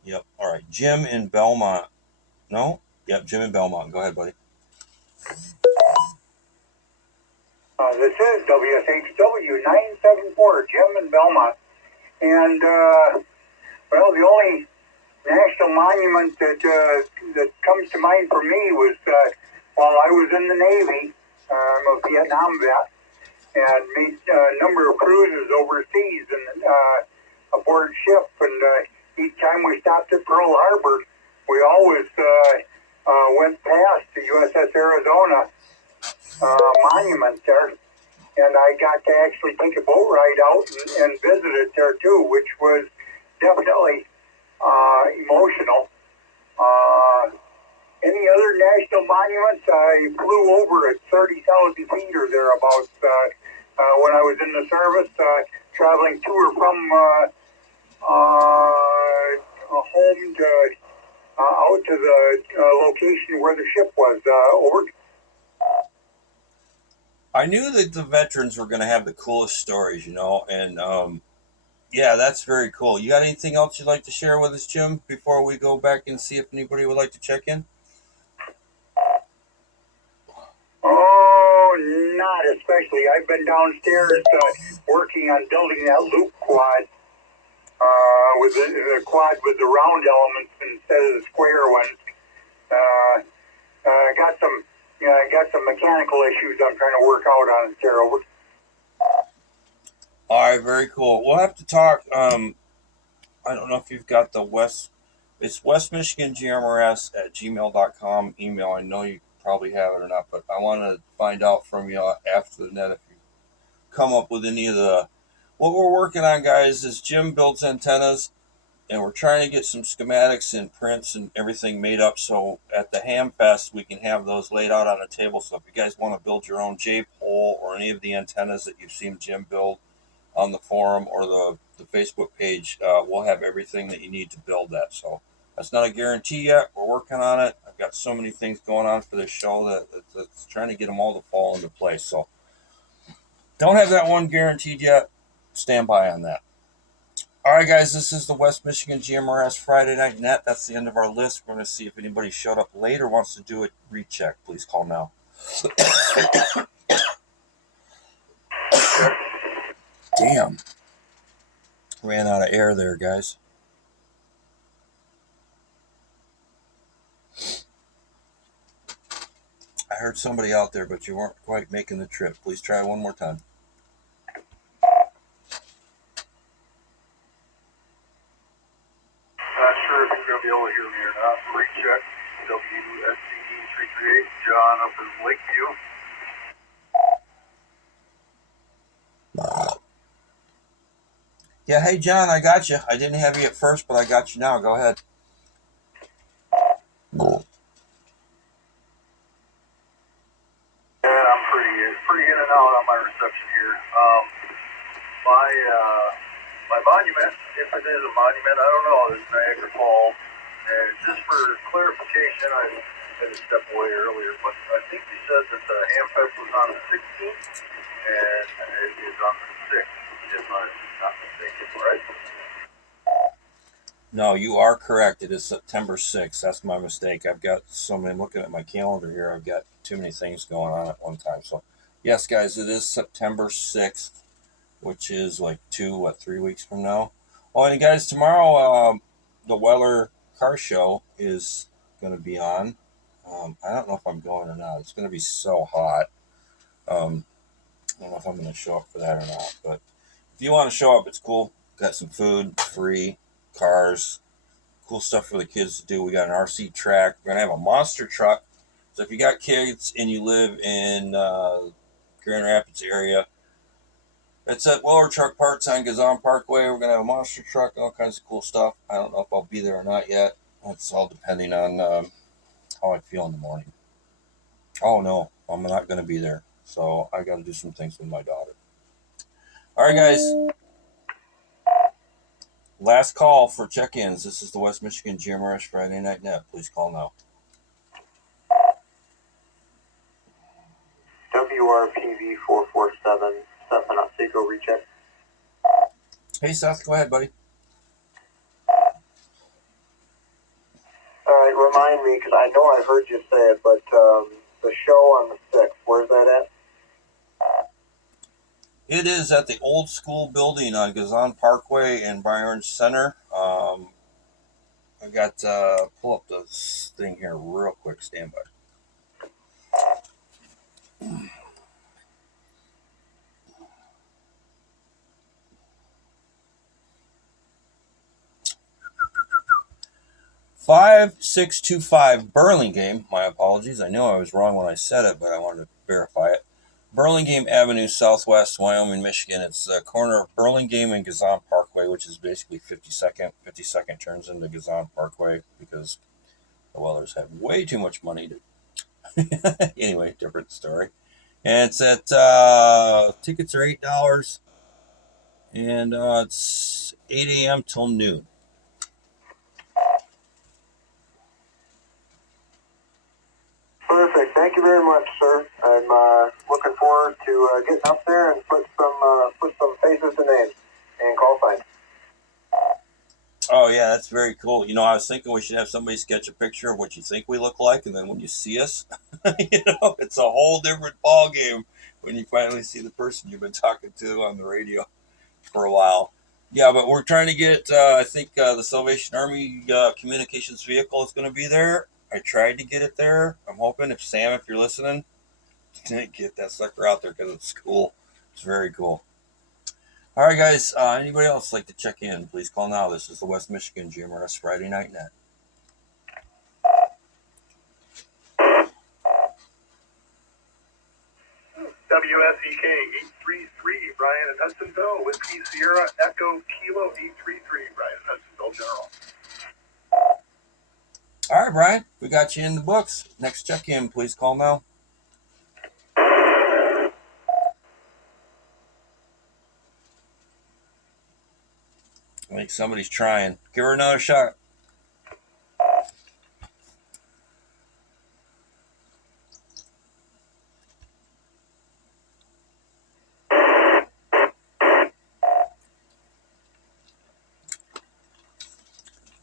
Yep. All right, Jim in Belmont. No? Yep, Jim in Belmont. Go ahead, buddy. This is WSHW 974, Jim in Belmont. And, the only national monument that comes to mind for me was while I was in the Navy. I'm a Vietnam vet and made a number of cruises overseas and aboard ship. And each time we stopped at Pearl Harbor, we always went past the USS Arizona monument there. And I got to actually take a boat ride out and visit it there too, which was definitely emotional. Any other national monuments? I flew over at 30,000 feet or thereabouts when I was in the service, traveling to or from home to out to the location where the ship was. Over. I knew that the veterans were going to have the coolest stories, and yeah, that's very cool. You got anything else you'd like to share with us, Jim, before we go back and see if anybody would like to check in? Oh, not especially. I've been downstairs working on building that loop quad with the quad with the round elements instead of the square ones. Got some mechanical issues I'm trying to work out on it there. Over. All right, very cool. We'll have to talk. I don't know if you've got it's West Michigan GMRS at gmail.com email. I know you probably have it or not, but I want to find out from you after the net if you come up with any of what we're working on, guys, is Jim builds antennas, and we're trying to get some schematics and prints and everything made up so at the Hamfest we can have those laid out on a table. So if you guys want to build your own J-pole or any of the antennas that you've seen Jim build on the forum or the Facebook page, we'll have everything that you need to build that. So that's not a guarantee yet. We're working on it. I've got so many things going on for this show that's trying to get them all to fall into place. So don't have that one guaranteed yet. Stand by on that. All right, guys, this is the West Michigan GMRS Friday Night Net. That's the end of our list. We're going to see if anybody showed up late or wants to do a recheck. Please call now. Damn. Ran out of air there, guys. I heard somebody out there, but you weren't quite making the trip. Please try one more time. Not sure if you're going to be able to hear me or not. Recheck WSCD 338, John up in Lakeview. Yeah, hey John, I got you. I didn't have you at first, but I got you now. Go ahead. Yeah, I'm pretty in and out on my reception here. My monument, if it is a monument, I don't know, is Niagara Falls. And just for clarification, I had to step away earlier, but I think you said that the Hamfest was on the 16th, and it is on the 6th, if I'm not mistaken, right? No, you are correct. It is September 6th. That's my mistake. I've got so many, looking at my calendar here, I've got too many things going on at one time. So, yes, guys, it is September 6th, which is like 3 weeks from now. Oh, and guys, tomorrow, the Weller Car Show is going to be on. I don't know if I'm going or not. It's going to be so hot. I don't know if I'm going to show up for that or not. But if you want to show up, it's cool. Got some food, free, cars, cool stuff for the kids to do. We got an RC track. We're going to have a monster truck. So if you got kids and you live in Grand Rapids area, it's at Weller Truck Parts on Gazan Parkway. We're going to have a monster truck, all kinds of cool stuff. I don't know if I'll be there or not yet. It's all depending on how I feel in the morning. Oh, no, I'm not going to be there. So I got to do some things with my daughter. All right, guys. Last call for check-ins. This is the West Michigan GMRS Friday Night Net. Please call now. WRPV 447, Seth and Otsego recheck. Hey, Seth, go ahead, buddy. All right, remind me, because I know I heard you say it, but the show on the 6th, where's that at? It is at the old school building on Gazan Parkway in Byron Center. I got pull up this thing here real quick. Stand by. $5625 Burlingame. My apologies. I know I was wrong when I said it, but I wanted to verify it. Burlingame Avenue, Southwest, Wyoming, Michigan. It's the corner of Burlingame and Gazan Parkway, which is basically 52nd. 52nd turns into Gazan Parkway because the Wellers have way too much money to. Anyway, different story. And it's at tickets are $8, and it's 8 a.m. till noon. Perfect. Thank you very much, sir. I'm looking forward to getting up there and put some faces to names and call signs. Oh yeah, that's very cool. You know, I was thinking we should have somebody sketch a picture of what you think we look like, and then when you see us, it's a whole different ball game when you finally see the person you've been talking to on the radio for a while. Yeah, but we're trying to get. I think the Salvation Army communications vehicle is going to be there. I tried to get it there. I'm hoping if Sam, if you're listening, get that sucker out there because it's cool. It's very cool. All right, guys. Anybody else like to check in? Please call now. This is the West Michigan GMRS Friday Night Net. WSEK 833, Brian in Hudsonville, Whiskey Sierra Echo Kilo 833, Brian in Hudsonville General. All right, Brian. We got you in the books. Next check in. Please call now. I think somebody's trying. Give her another shot.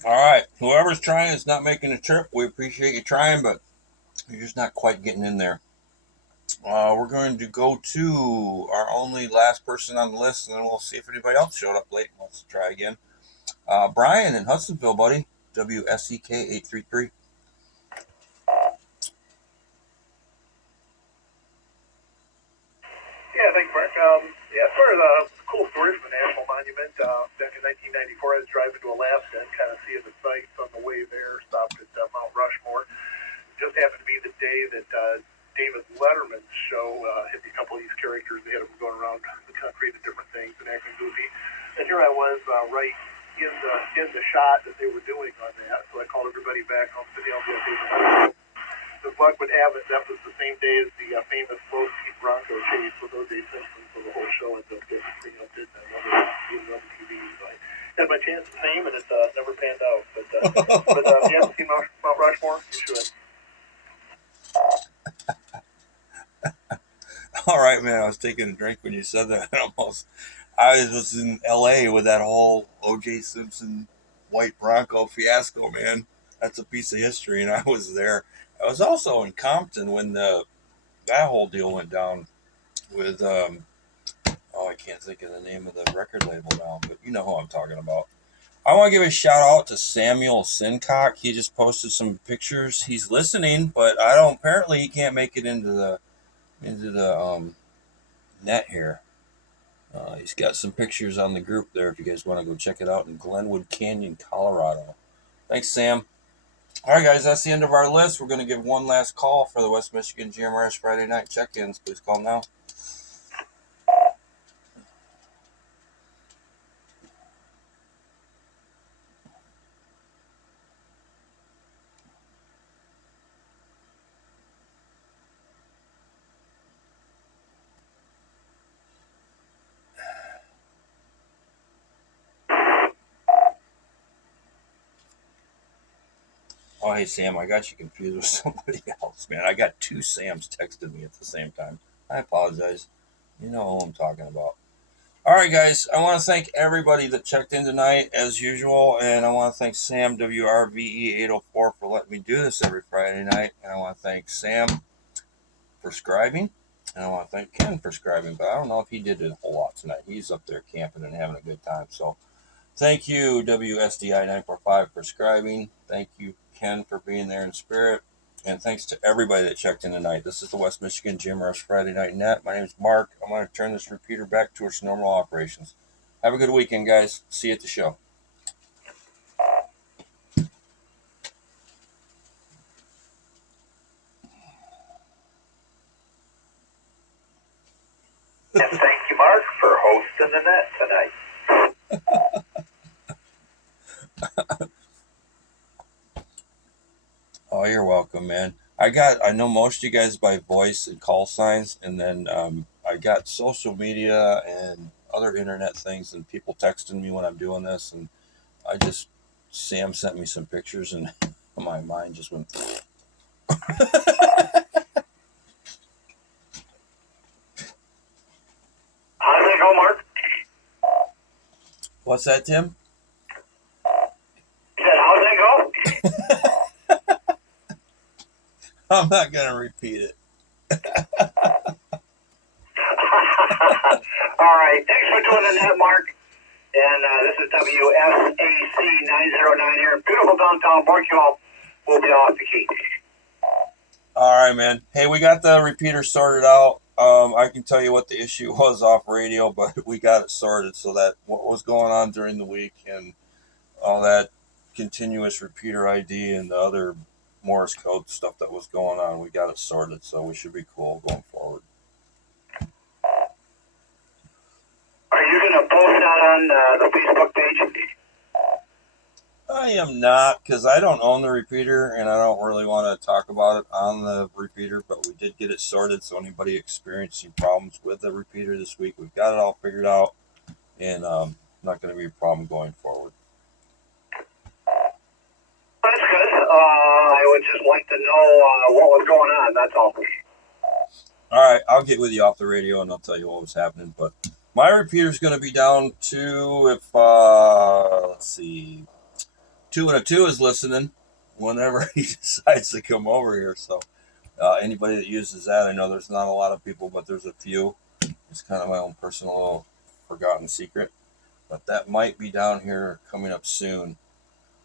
All right. Whoever's trying is not making a trip. We appreciate you trying, but you're just not quite getting in there. We're going to go to our only last person on the list, and then we'll see if anybody else showed up late and wants to try again. Brian in Hudsonville, buddy. WSEK 833. Yeah, thanks, Mark. Sort of a cool story from the National Monument. Back in 1994, I was driving to Alaska and kind of seeing the sights on the way there. Stopped at Mount Rushmore. Just happened to be the day that David Letterman's show hit a couple of these characters. They had them going around the country to different things and acting goofy. And here I was luck would have it, that was the same day as the famous low speed Bronco chase with O.J. Simpson, so the whole show ends up getting preempted and another TV. So I had my chance to name, and it never panned out. But if you haven't seen Mount Rushmore, you should. All right, man. I was taking a drink when you said that. I was in L.A. with that whole O.J. Simpson white Bronco fiasco, man. That's a piece of history, and I was there. I was also in Compton when that whole deal went down with I can't think of the name of the record label now, but you know who I'm talking about. I want to give a shout out to Samuel Sincock. He just posted some pictures. He's listening, but apparently he can't make it into the net here. He's got some pictures on the group there if you guys want to go check it out in Glenwood Canyon, Colorado. Thanks, Sam. All right, guys, that's the end of our list. We're going to give one last call for the West Michigan GMRS Friday night check-ins. Please call now. Oh, hey, Sam, I got you confused with somebody else, man. I got two Sams texting me at the same time. I apologize. You know who I'm talking about. All right, guys, I want to thank everybody that checked in tonight, as usual, and I want to thank Sam, WRVE804, for letting me do this every Friday night, and I want to thank Sam for scribing, and I want to thank Ken for scribing, but I don't know if he did a whole lot tonight. He's up there camping and having a good time, so thank you, WSDI945, for scribing. Thank you, Ken, for being there in spirit. And thanks to everybody that checked in tonight. This is the West Michigan GMRS Friday Night Net. My name is Mark. I'm going to turn this repeater back to its normal operations. Have a good weekend, guys. See you at the show. And thank you, Mark, for hosting the net tonight. Oh, you're welcome, man. I know most of you guys by voice and call signs, and then I got social media and other internet things and people texting me when I'm doing this, and Sam sent me some pictures, and my mind just went. How's it go, Mark? What's that, Tim? He said, how's it go? I'm not going to repeat it. All right. Thanks for tuning in, Mark. And this is WSAC 909 here in beautiful downtown Montreal. We'll be off the key. All right, man. Hey, we got the repeater sorted out. I can tell you what the issue was off radio, but we got it sorted so that what was going on during the week and all that continuous repeater ID and the other Morse code stuff that was going on, we got it sorted, so we should be cool going forward. Are you going to post that on the Facebook page? I am not, because I don't own the repeater, and I don't really want to talk about it on the repeater, but we did get it sorted, so anybody experiencing problems with the repeater this week, we've got it all figured out, and not going to be a problem going forward. That's good. I would just like to know what was going on, that's all. All right, I'll get with you off the radio, and I'll tell you what was happening, but my repeater's going to be down to, if, let's see, 2 and a 2 is listening whenever he decides to come over here. So anybody that uses that, I know there's not a lot of people, but there's a few. It's kind of my own personal little forgotten secret. But that might be down here coming up soon.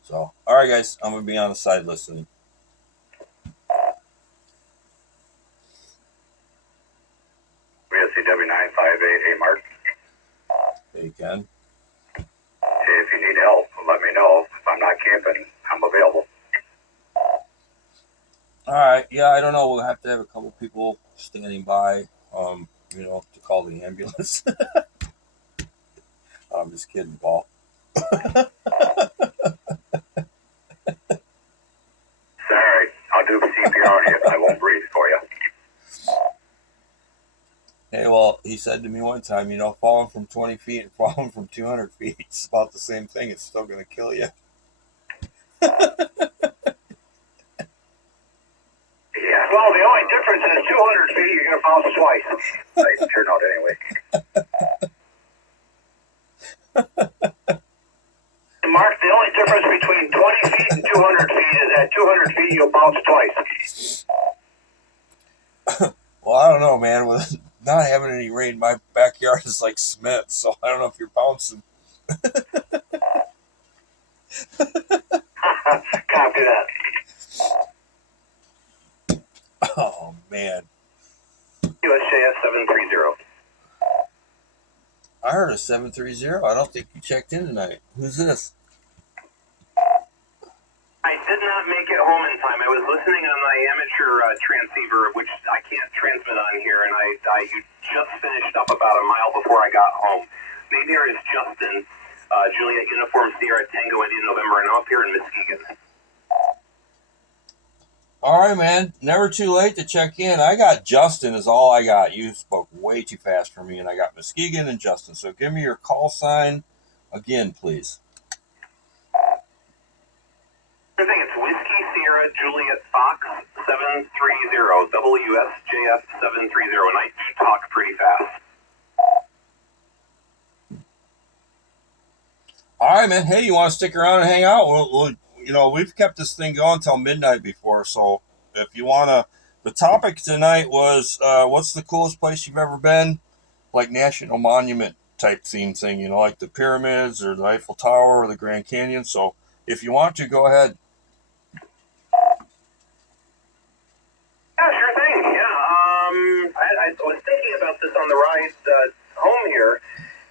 So, all right, guys, I'm going to be on the side listening. WSCW958, hey, Mark. Hey, Ken. Hey, if you need help, let me know. If I'm not camping, I'm available. All right, yeah, I don't know. We'll have to have a couple people standing by, to call the ambulance. I'm just kidding, Paul. Sorry, I'll do CPR on you. I won't he said to me one time, you know, falling from 20 feet and falling from 200 feet, it's about the same thing. It's still going to kill you. Yeah, well, the only difference is 200 feet, you're going to bounce twice. Nice turnout anyway. Mark, the only difference between 20 feet and 200 feet is at 200 feet, you'll bounce twice. Well, I don't know, man. With not having any rain, my backyard is like Smith, so I don't know if you're bouncing. Copy that. Oh, man. USJS 730. I heard a 730. I don't think you checked in tonight. Who's this? I did not make it home in time. I was listening on my amateur transceiver, which I can't transmit on here, and you just finished up about a mile before I got home. Name here is Justin, Juliet Uniform Sierra Tango Indian November, and I'm up here in Muskegon. All right, man. Never too late to check in. I got Justin is all I got. You spoke way too fast for me, and I got Muskegon and Justin. So give me your call sign again, please. I think it's Whiskey Sierra Juliet Fox 730, WSJF 730, and I do talk pretty fast. All right, man. Hey, you want to stick around and hang out? We've kept this thing going until midnight before. So if you want to, the topic tonight was what's the coolest place you've ever been? Like National Monument type theme thing, you know, like the pyramids or the Eiffel Tower or the Grand Canyon. So if you want to, go ahead. Yeah, sure thing. Yeah. I was thinking about this on the ride home here,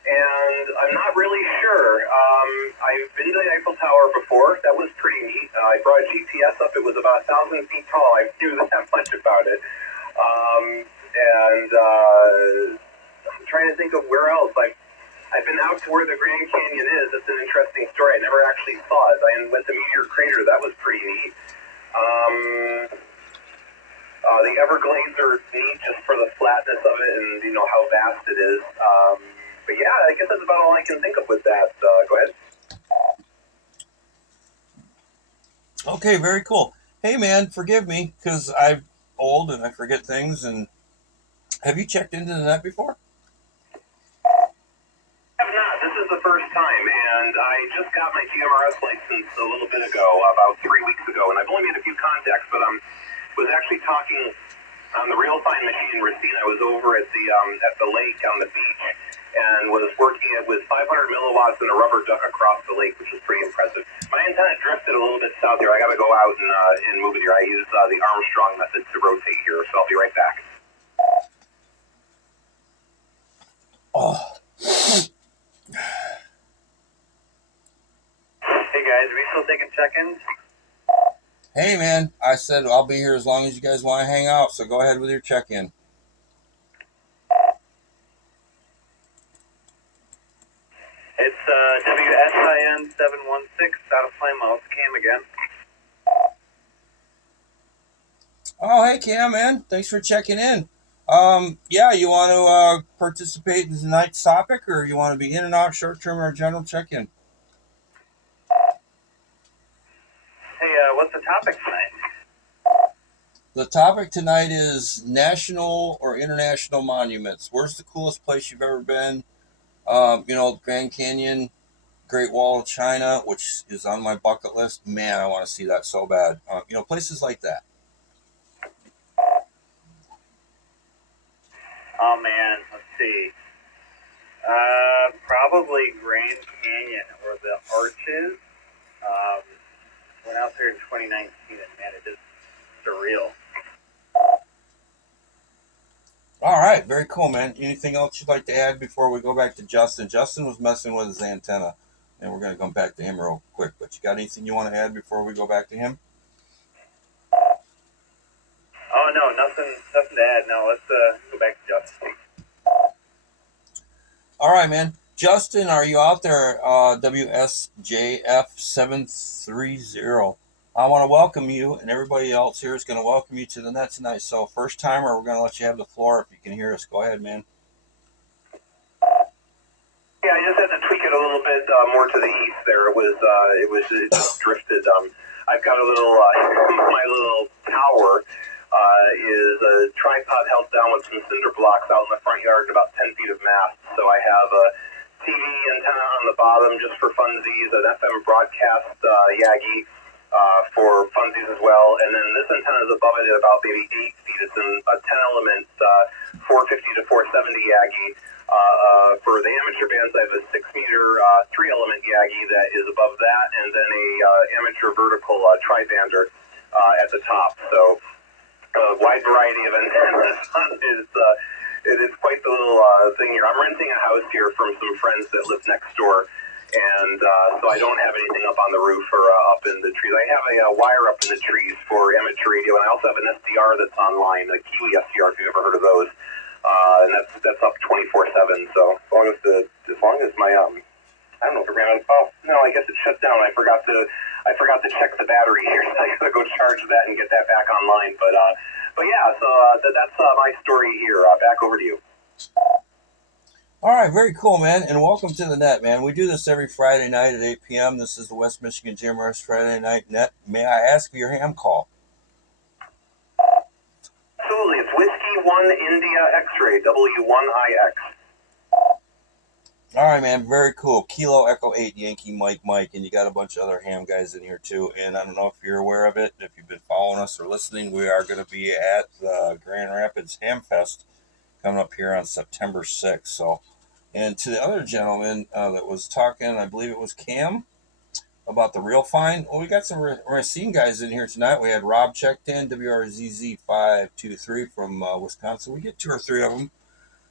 and I'm not really sure. I've been to the Eiffel Tower before. That was pretty neat. I brought a GPS up. It was about 1,000 feet tall. I knew that much about it. I'm trying to think of where else. I've been out to where the Grand Canyon is. It's an interesting story. I never actually saw it. I went to Meteor Crater. That was pretty neat. The Everglades are neat just for the flatness of it and, you know, how vast it is. But yeah, I guess that's about all I can think of with that. Go ahead. Okay, very cool. Hey, man, forgive me because I'm old and I forget things. And have you checked into the net before? I have not. This is the first time, and I just got my GMRS license a little bit ago, about 3 weeks ago, and I've only made a few contacts, but was actually talking on the real time machine in Racine. I was over at the lake on the beach and was working it with 500 milliwatts and a rubber duck across the lake, which was pretty impressive. My antenna drifted a little bit south here. I got to go out and move it here. I use the Armstrong method to rotate here, so I'll be right back. Oh. Hey guys, are we still taking check-ins? Hey, man, I said I'll be here as long as you guys want to hang out, so go ahead with your check-in. It's WSIN 716 out of Plymouth. Cam again. Oh, hey, Cam, man. Thanks for checking in. Yeah, you want to participate in tonight's topic, or you want to be in and out, short-term, or general check-in? Hey, what's the topic tonight? The topic tonight is national or international monuments. Where's the coolest place you've ever been? Grand Canyon, Great Wall of China, which is on my bucket list. Man, I want to see that so bad. Places like that. Oh man, let's see. Probably Grand Canyon or the Arches. Went out there in 2019 and man, it is surreal. All right, very cool, man. Anything else you'd like to add before we go back to Justin? Justin was messing with his antenna, and we're going to come back to him real quick. But you got anything you want to add before we go back to him? Oh no, nothing to add. No, let's go back to Justin. All right, man. Justin, are you out there? WSJF 730. I want to welcome you, and everybody else here is going to welcome you to the net tonight. So, first timer, we're going to let you have the floor. If you can hear us, go ahead, man. a little bit more to the east there. It just drifted. I've got a little my little tower is a tripod held down with some cinder blocks out in the front yard and about 10 feet of mast. So I have a TV antenna on the bottom just for funsies, an FM broadcast Yagi for funsies as well, and then this antenna is above it at about maybe 8 feet. It's a 10-element 450 to 470 Yagi. For the amateur bands, I have a 6-meter 3-element Yagi that is above that, and then a amateur vertical tri-bander at the top. So wide variety of antennas. It is quite the little thing here. I'm renting a house here from some friends that live next door, and so I don't have anything up on the roof or up in the trees. I have a wire up in the trees for amateur radio, and I also have an SDR that's online, a Kiwi SDR, if you've ever heard of those, and that's up 24/7. So as long as my I don't know if it ran out. Oh no, I guess it shut down. I forgot to check the battery here. So I gotta go charge that and get that back online. But yeah, so that's my story here. Back over to you. All right, very cool, man, and welcome to the net, man. We do this every Friday night at 8 p.m. This is the West Michigan GMRS Friday Night Net. May I ask for your ham call? Absolutely, it's Whiskey 1 India X-Ray, W1IX. All right, man, very cool. Kilo Echo 8 Yankee Mike, and you got a bunch of other ham guys in here too. And I don't know if you're aware of it, if you've been following us or listening, we are going to be at the Grand Rapids Ham Fest coming up here on September 6th. So, and to the other gentleman that was talking, I believe it was Cam, about the Real Fine. Well, we got some Racine guys in here tonight. We had Rob checked in, WRZZ523 from Wisconsin. We get 2 or 3 of them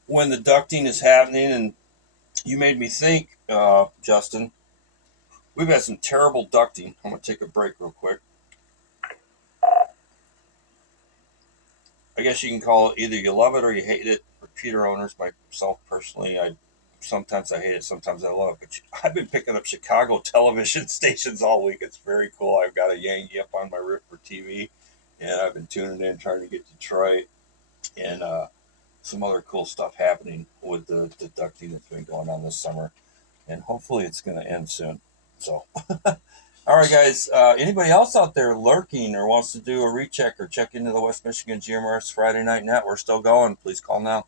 when the ducting is happening. And you made me think, Justin, we've had some terrible ducting. I'm going to take a break real quick. I guess you can call it either you love it or you hate it. Repeater owners, myself personally, sometimes I hate it, sometimes I love it. But I've been picking up Chicago television stations all week. It's very cool. I've got a Yankee up on my roof for TV, and I've been tuning in, trying to get Detroit and some other cool stuff happening with the ducting that's been going on this summer. And hopefully it's going to end soon. So, all right, guys. Anybody else out there lurking or wants to do a recheck or check into the West Michigan GMRS Friday Night Net? We're still going. Please call now.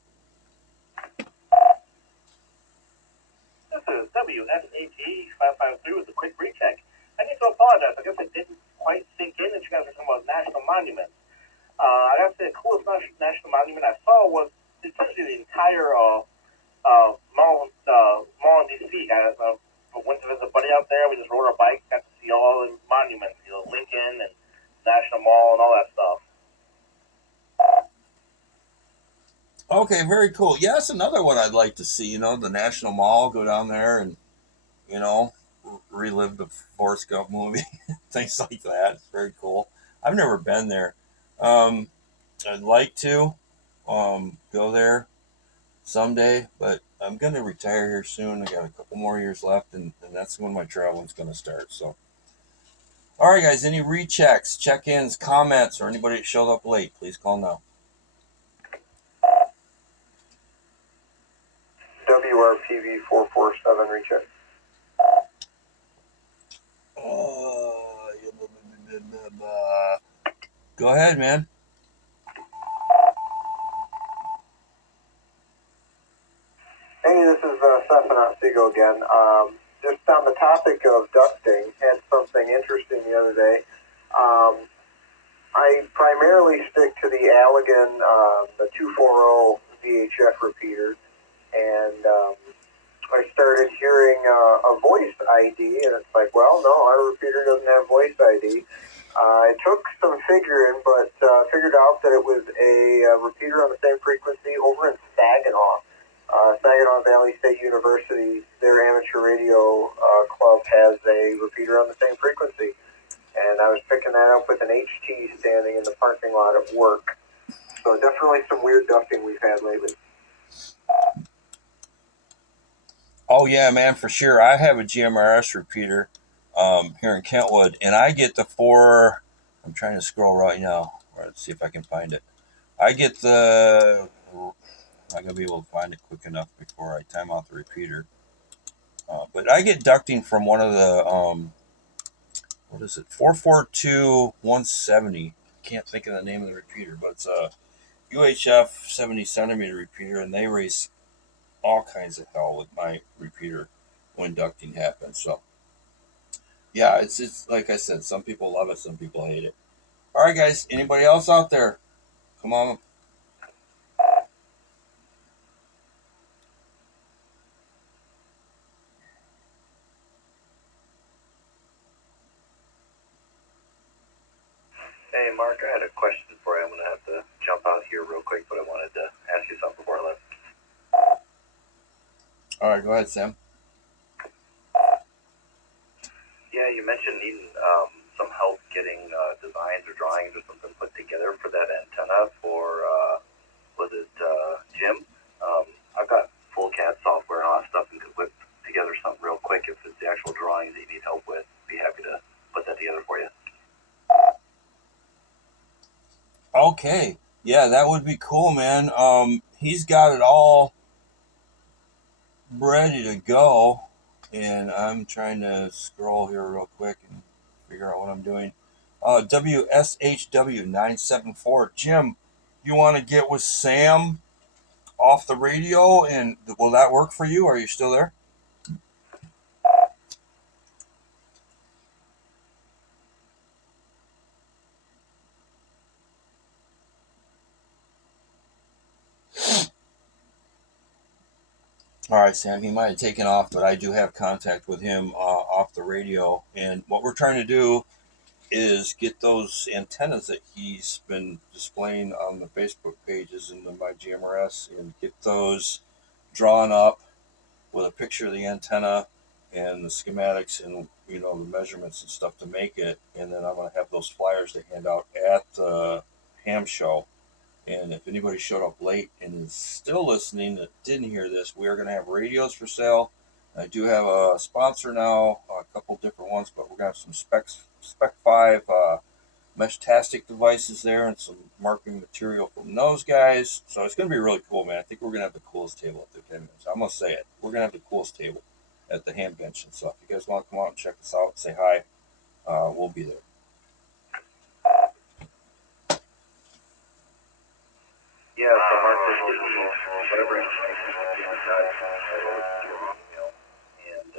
This is WSAT 553 with a quick recheck. I need to apologize. I guess it didn't quite sink in that you guys are talking about national monuments. I got to say, the coolest national monument I saw was essentially the entire mall in D.C. I went to visit a buddy out there. We just rode our bike, got to see all the monuments, Lincoln and National Mall and all that stuff. Okay, very cool. Yeah, that's another one I'd like to see, the National Mall, go down there and, relive the Forrest Gump movie, things like that. It's very cool. I've never been there. I'd like to go there someday, but I'm going to retire here soon. I got a couple more years left, and that's when my traveling's going to start. So, all right, guys, any rechecks, check-ins, comments, or anybody that showed up late, please call now. WRPV 447 recheck. Go ahead, man. Hey, this is Stefan Otsego again. Just on the topic of ducting, had something interesting the other day. I primarily stick to the Allegan, the 240 VHF repeater, and I started hearing a voice ID, and it's like, well, no, our repeater doesn't have voice ID. I took some figuring, but figured out that it was a repeater on the same frequency over in Saginaw. Saginaw Valley State University, their amateur radio club has a repeater on the same frequency. And I was picking that up with an HT standing in the parking lot at work. So definitely some weird ducting we've had lately. Oh, yeah, man, for sure. I have a GMRS repeater here in Kentwood, and I get the I'm trying to scroll right now. Let's see if I can find it. I get I'm not going to be able to find it quick enough before I time out the repeater. But I get ducting from one of the what is it, 442-170. Can't think of the name of the repeater, but it's a UHF 70 centimeter repeater, and they raise all kinds of hell with my repeater when ducting happens. So yeah, it's like I said, some people love it, some people hate it. All right, guys, anybody else out there? Come on. Hey, Mark, I had a question for you. I'm going to have to jump out here real quick, but I wanted to ask you something before I left. All right, go ahead, Sam. Yeah, you mentioned needing some help getting designs or drawings or something put together for that antenna for, was it Jim? I've got full CAD software and all that stuff and could whip together something real quick if it's the actual drawings that you need help with. Be happy to put that together for you. Okay. Yeah, that would be cool, man. He's got it all ready to go, and I'm trying to scroll here real quick and figure out what I'm doing. WSHW 974. Jim, you want to get with Sam off the radio, and will that work for you? Are you still there? All right, Sam. He might have taken off, but I do have contact with him off the radio. And what we're trying to do is get those antennas that he's been displaying on the Facebook pages and my GMRS, and get those drawn up with a picture of the antenna and the schematics and the measurements and stuff to make it. And then I'm going to have those flyers to hand out at the ham show. And if anybody showed up late and is still listening that didn't hear this, we are going to have radios for sale. I do have a sponsor now, a couple different ones, but we're going to have some Spec 5 Mesh-tastic devices there and some marking material from those guys. So it's going to be really cool, man. I think we're going to have the coolest table at the ham bench. I'm going to say it. We're going to have the coolest table at the ham bench and stuff. If you guys want to come out and check us out, say hi, we'll be there. Yeah, so Mark said whatever information you want and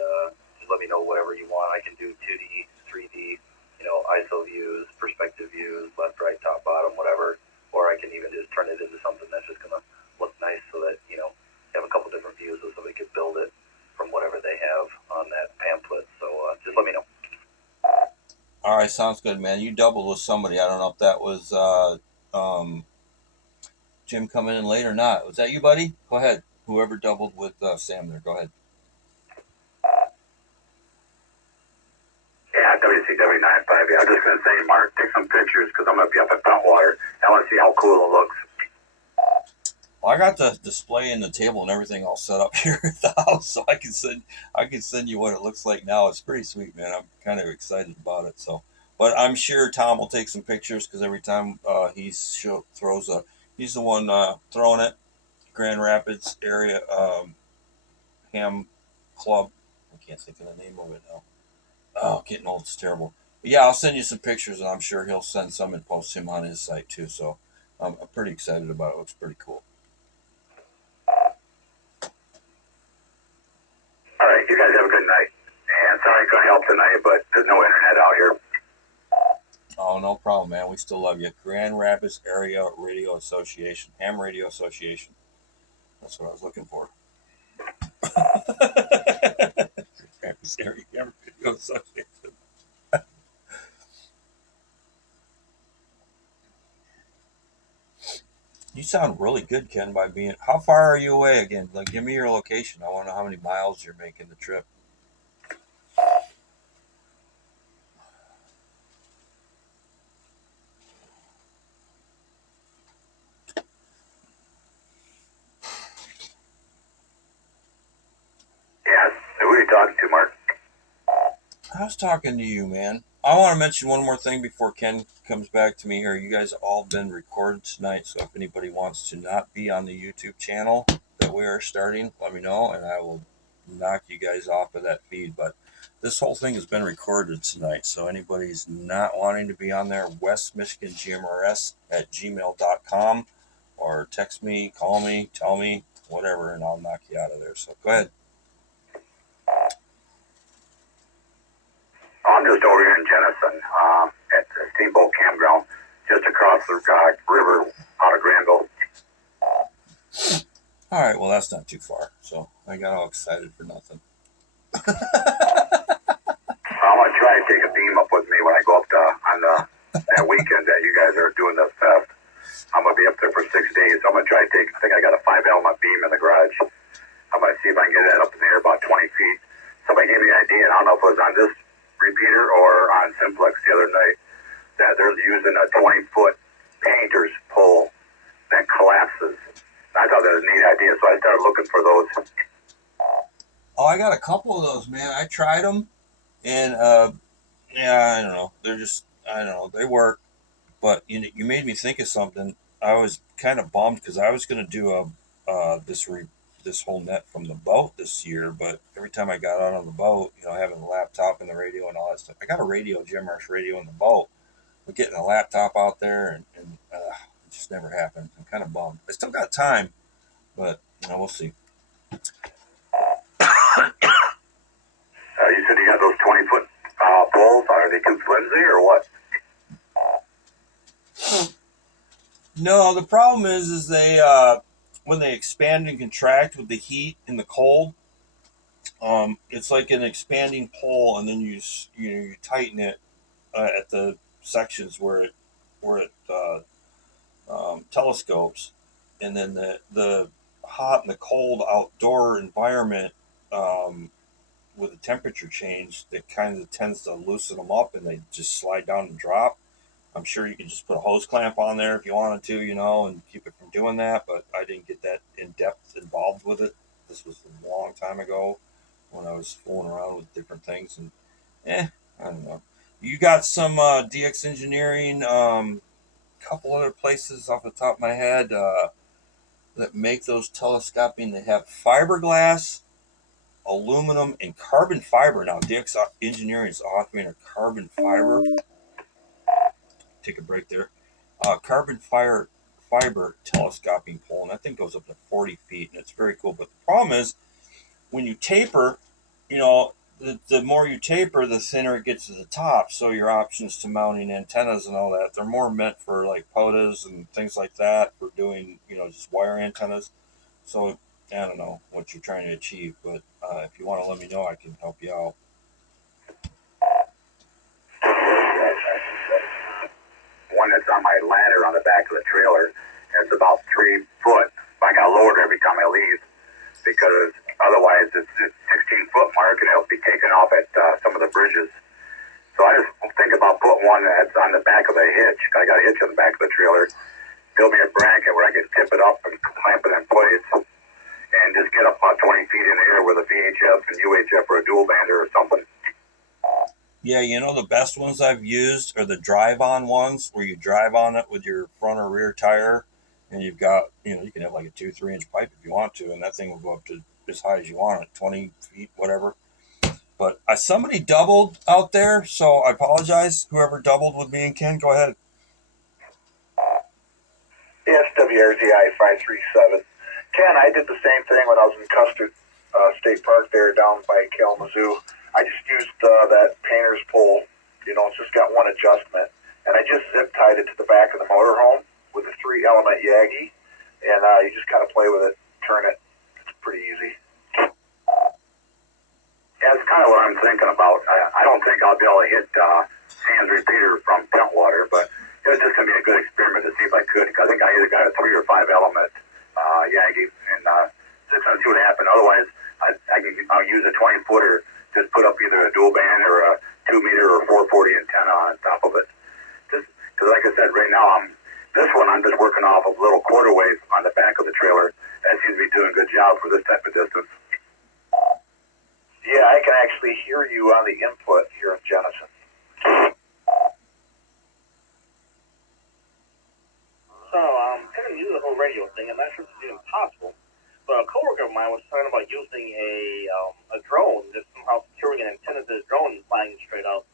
just let me know whatever you want. I can do 2D, 3D, ISO views, perspective views, left, right, top, bottom, whatever. Or I can even just turn it into something that's just gonna look nice, so that you have a couple different views, so somebody could build it from whatever they have on that pamphlet. So just let me know. All right, sounds good, man. You doubled with somebody. I don't know if that was Jim coming in late or not. Was that you, buddy? Go ahead. Whoever doubled with Sam there, go ahead. Yeah, WCW 95. Yeah, I'm just going to say, Mark, take some pictures because I'm going to be up at Bentwater. I want to see how cool it looks. Well, I got the display and the table and everything all set up here at the house, so I can send you what it looks like now. It's pretty sweet, man. I'm kind of excited about it. So, but I'm sure Tom will take some pictures because every time he's the one throwing it. Grand Rapids area ham club. I can't think of the name of it now. Oh, getting old, it's terrible. But yeah, I'll send you some pictures, and I'm sure he'll send some and post him on his site too. So I'm pretty excited about it. It looks pretty cool. All right, you guys have a good night. And sorry I couldn't help tonight, but there's no internet out here. Oh, no problem, man. We still love you. Grand Rapids Area Radio Association, Ham Radio Association. That's what I was looking for. Rapids Area Ham Radio Association. You sound really good, Ken, by being. How far are you away again? Like, give me your location. I want to know how many miles you're making the trip. Yeah, who are you talking to, Mark? I was talking to you, man. I want to mention one more thing before Ken comes back to me here. You guys have all been recorded tonight, so if anybody wants to not be on the YouTube channel that we are starting, let me know, and I will knock you guys off of that feed. But this whole thing has been recorded tonight, so anybody's not wanting to be on there, West Michigan GMRS at gmail.com, or text me, call me, tell me, whatever, and I'll knock you out of there. So go ahead. I'm just over here in Jenison at the Steamboat Campground, just across the river out of Granville. All right, well, that's not too far. So I got all excited for nothing. I'm gonna try to take a beam up with me when I go up to on that weekend that you guys are doing the fest. I'm gonna be up there for 6 days. I'm gonna try to take. I think I got a 5-element beam in the garage. I'm gonna see if I can get that up in the air about 20 feet. Somebody gave me an idea, and I don't know if it was on this repeater or on Simplex the other night, that they're using a 20-foot painter's pole that collapses. I thought that was a neat idea, so I started looking for those. Oh, I got a couple of those, man. I tried them, and yeah, I don't know. They're just, I don't know. They work, but you made me think of something. I was kind of bummed because I was going to do this whole net from the boat this year, but every time I got out on the boat, having the laptop and the radio and all that stuff, I got a radio, GMRS radio in the boat, but getting a laptop out there and it just never happened. I'm kind of bummed. I still got time, but we'll see. You said you got those 20-foot poles. Are they too flimsy or what? No, the problem is they when they expand and contract with the heat and the cold, it's like an expanding pole, and then you tighten it at the sections where it telescopes, and then the hot and the cold outdoor environment, with the temperature change, that kind of tends to loosen them up, and they just slide down and drop. I'm sure you could just put a hose clamp on there if you wanted to, and keep it from doing that. But I didn't get that in depth involved with it. This was a long time ago when I was fooling around with different things, and I don't know. You got some DX Engineering, couple other places off the top of my head that make those telescoping. They have fiberglass, aluminum, and carbon fiber. Now, DX Engineering is offering a carbon fiber. Take a break there. Carbon fiber telescoping pole, and that thing goes up to 40 feet, and it's very cool. But the problem is, when you taper, the more you taper, the thinner it gets to the top. So your options to mounting antennas and all that, they're more meant for like POTUS and things like that, for doing, just wire antennas. So I don't know what you're trying to achieve, but if you want to let me know, I can help you out. One that's on my ladder on the back of the trailer, and it's about 3 foot. I got lowered every time I leave, because otherwise it's 16-foot mark, and it'll be taken off at some of the bridges. So I just think about putting one that's on the back of the hitch. I got a hitch on the back of the trailer. Build me a bracket where I can tip it up and clamp it in place, and just get up about 20 feet in the air with a VHF and UHF or a dual bander or something. Yeah, the best ones I've used are the drive-on ones, where you drive on it with your front or rear tire, and you've got, you can have like a 2-3 inch pipe if you want to, and that thing will go up to as high as you want it, 20 feet, whatever. But somebody doubled out there, so I apologize. Whoever doubled with me and Ken, go ahead. Yes, WRZI 537. Ken, I did the same thing when I was in Custard State Park there down by Kalamazoo. I just used that painter's pole. It's just got one adjustment. And I just zip tied it to the back of the motorhome with a 3-element Yagi. And you just kind of play with it, turn it. It's pretty easy. Yeah, that's kind of what I'm thinking about. I don't think I'll be able to hit Sam's repeater from Pentwater, but it was just going to be a good experiment to see if I could. I think I either got a 3 or 5 element Yagi, and just going to see what happened. Otherwise, I'll use a 20-footer, just put up either a dual band or a 2-meter or 440 antenna on top of it. Just because, like I said, right now I'm just working off of little quarter wave on the back of the trailer. That seems to be doing a good job for this type of distance. Yeah, I can actually hear you on the input here in Jenison. So, kind of new to the whole radio thing. I'm not sure if it's even possible, coworker of mine was talking about using a drone, just somehow securing an antenna to the drone and flying it straight out.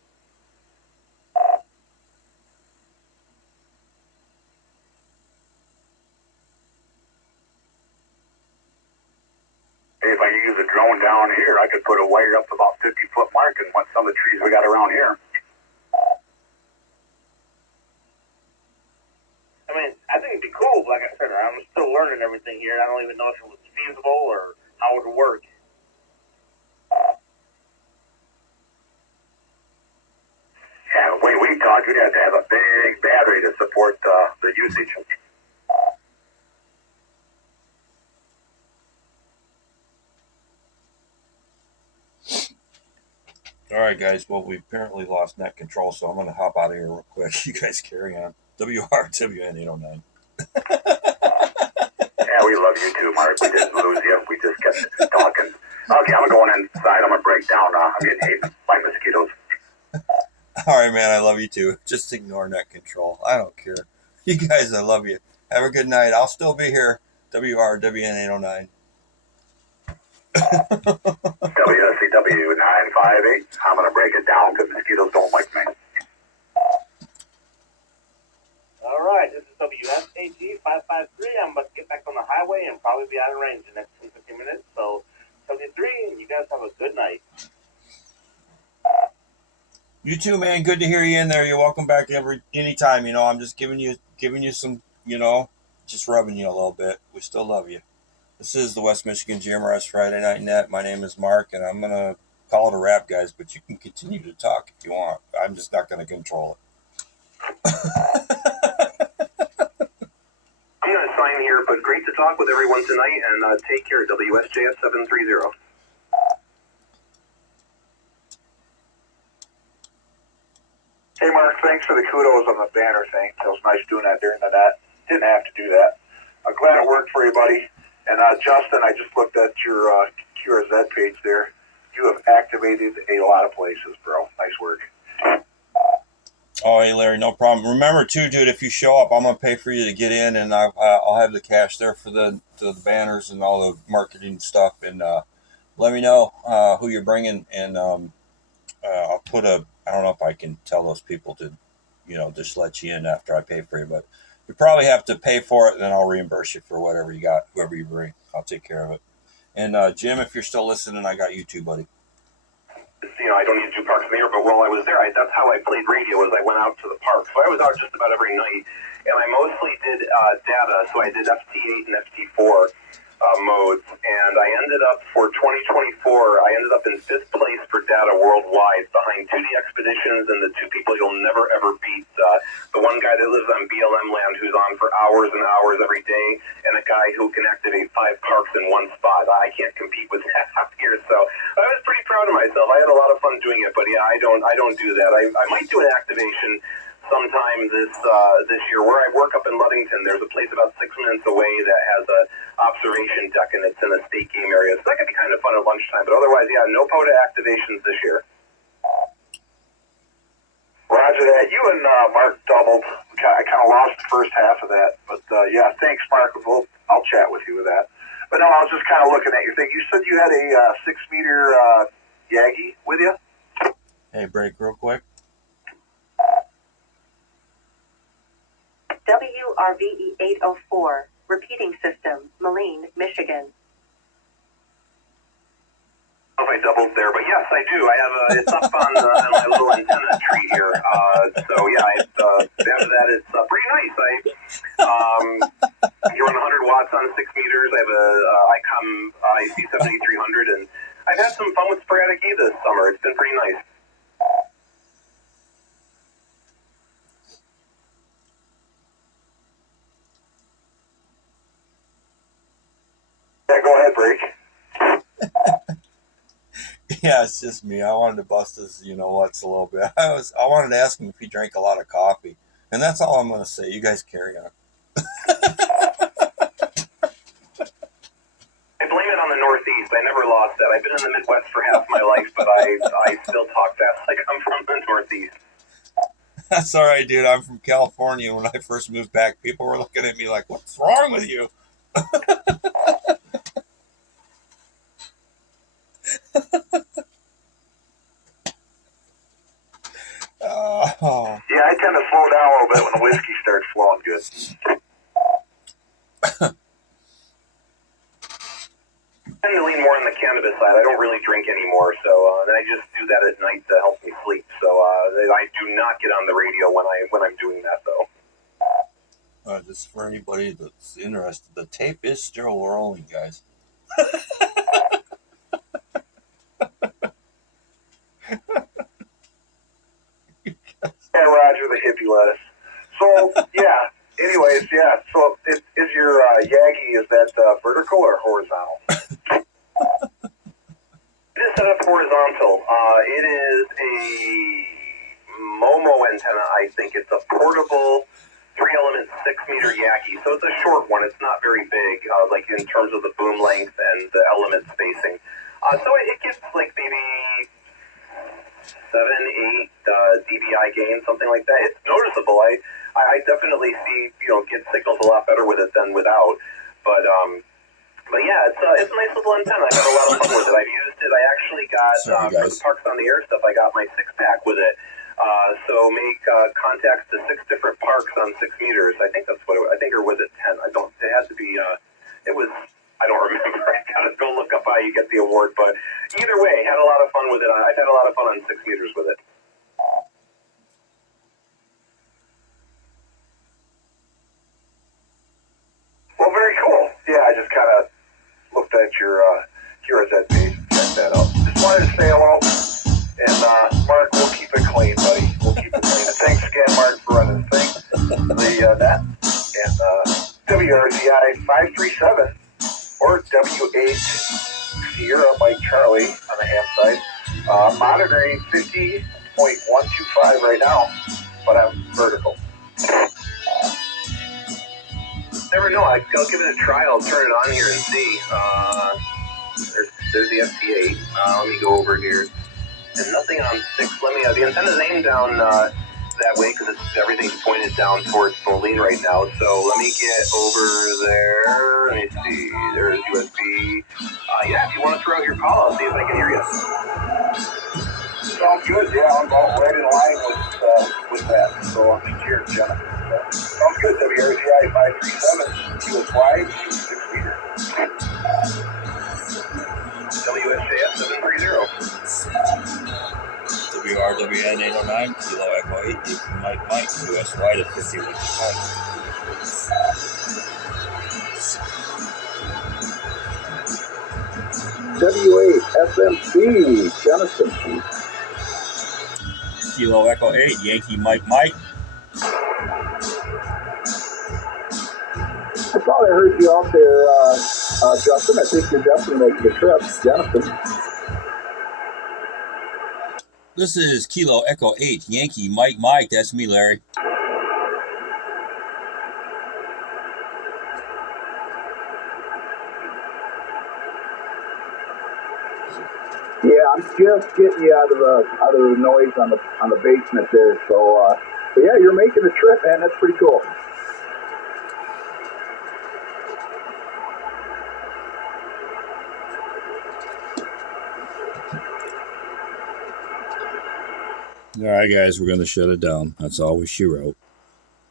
Hey, if I could use a drone down here, I could put a wire up to about 50-foot mark and want some of the trees we got around here. I mean, I think it'd be cool, but like I said, I'm still learning everything here. I don't even know if it was feasible or how it would work. Yeah, the way we talk, you'd have to have a big battery to support the usage. All right, guys. Well, we apparently lost net control, so I'm going to hop out of here real quick. You guys carry on. WRWN 809. Yeah, we love you too, Mark. We didn't lose you. We just kept talking. Okay, I'm going inside. I'm going to break down. I'm getting eaten by mosquitoes. All right, man. I love you too. Just ignore net control. I don't care. You guys, I love you. Have a good night. I'll still be here. WRWN 809. WSCW 958. I'm going to break it down because mosquitoes don't like me. All right, this is WSAG 553. I'm about to get back on the highway and probably be out of range in the next 10, 15 minutes. So, 73, and you guys have a good night. You too, man. Good to hear you in there. You're welcome back anytime. You know, I'm just giving you some, just rubbing you a little bit. We still love you. This is the West Michigan GMRS Friday Night Net. My name is Mark, and I'm gonna call it a wrap, guys. But you can continue to talk if you want. I'm just not gonna control it. I'm going to sign here, but great to talk with everyone tonight, and take care, WSJS 730. Hey, Mark, thanks for the kudos on the banner thing. It was nice doing that during the net. Didn't have to do that. I'm glad it worked for you, buddy. And Justin, I just looked at your QRZ page there. You have activated a lot of places, bro. Nice work. Oh, hey, Larry, no problem. Remember, too, dude, if you show up, I'm going to pay for you to get in, and I'll have the cash there for the banners and all the marketing stuff. And let me know who you're bringing, and I'll put I don't know if I can tell those people to, just let you in after I pay for you, but you probably have to pay for it, and then I'll reimburse you for whatever you got, whoever you bring. I'll take care of it. And Jim, if you're still listening, I got you too, buddy. I don't need to do parks in the air, but while I was there, that's how I played radio, as I went out to the park. So I was out just about every night, and I mostly did data, so I did FT8 and FT4 modes, and I ended up, for 2024, I ended up in 5th place for data worldwide, behind 2D Expeditions and the two people you'll never, ever beat. The one guy that lives on BLM land who's on for hours and hours every day, and a guy who can activate 5 parks in one spot. I can't compete with that out here, so I was pretty proud of myself. I had a lot of fun doing it, but yeah, I don't do that. I might do an activation sometime this year. Where I work up in Ludington, there's a place about 6 minutes away that has a observation deck, and it's in a state game area, so that could be kind of fun at lunchtime. But otherwise, yeah, no POTA activations this year. Roger that. You and Mark doubled. I kind of lost the first half of that, but yeah, thanks, Mark. I'll chat with you with that. But no, I was just kind of looking at your thing. You said you had a 6-meter Yagi with you? Hey, break real quick. WRVE 804, repeating system, Moline, Michigan. If I doubled there, but yes, I do. I have it's up on my little antenna tree here. So yeah, after that, it's pretty nice. You run 100 watts on 6 meters. I have a ICOM IC7300, and I've had some fun with sporadic E this summer. It's been pretty nice. Yeah, go ahead, Break. Yeah, it's just me. I wanted to bust his, what's a little bit. I wanted to ask him if he drank a lot of coffee, and that's all I'm going to say. You guys carry on. I blame it on the Northeast. I never lost that. I've been in the Midwest for half my life, but I still talk fast like I'm from the Northeast. That's all right, dude. I'm from California. When I first moved back, people were looking at me like, "What's wrong with you?" Oh. Yeah, I tend to slow down a little bit when the whiskey starts flowing good. I tend to lean more on the cannabis side. I don't really drink anymore, so and I just do that at night to help me sleep. So I do not get on the radio when I'm doing that, though. Just for anybody that's interested, the tape is still rolling, guys. Yeah, Roger the hippie lettuce. So yeah. Anyways, yeah. So is your Yagi, is that vertical or horizontal? It is set up horizontal. It is a Momo antenna. I think it's a portable 3-element 6-meter Yagi. So it's a short one. It's not very big, like in terms of the boom length and the element spacing. So it gets like maybe 7-8 dBi gain, something like that. It's noticeable. I definitely see, get signals a lot better with it than without. But yeah, it's a nice little antenna. I've had a lot of fun with it. I've used it. I actually got for the Parks on the Air stuff. I got my 6-pack with it. So make contacts to 6 different parks on 6 meters. I think that's what I think, or was it 10? I don't. It had to be. It was. I don't remember. I gotta go look up how you get the award. But either way, had a lot of fun with it. I've had a lot of fun on 6 meters with it. Well, very cool. Yeah, I just kind of looked at your QRZ page and checked that out. Just wanted to say hello. And Mark, we'll keep it clean, buddy. We'll keep it clean. And thanks again, Mark, for running the thing, that, and WRZI 537 or W8 Sierra Mike Charlie on the ham side. Monitoring 50.125 right now, but I'm vertical. Never know. I'll give it a try. I'll turn it on here and see. There's the FT8. Let me go over here. And nothing on 6. Let me. The antenna's aimed down that way because everything's pointed down towards Moline right now. So let me get over there. Let me see. There's USB. Yeah, if you want to throw out your call, I'll see if I can hear you. Sounds good. Yeah, I'm all right in line with that. So I'll meet you here, Jenna. Sounds good. WRZI 537 QSY 6 meter. WSJS 730. WRWN 809, Kilo Echo 8, Yankee Mike Mike, USY to 50 with the time. W8 SMC, Jenison. Kilo Echo 8, Yankee Mike Mike. I thought I heard you out there, Justin. I think you're definitely making the trip, Jenison. This is Kilo Echo 8, Yankee Mike Mike. That's me, Larry. Yeah, I'm just getting you out of the noise on the basement there. So, but yeah, you're making a trip, man. That's pretty cool. All right, guys, we're going to shut it down. That's all she wrote.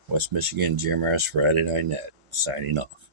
West Michigan GMRS Friday Night Net, signing off.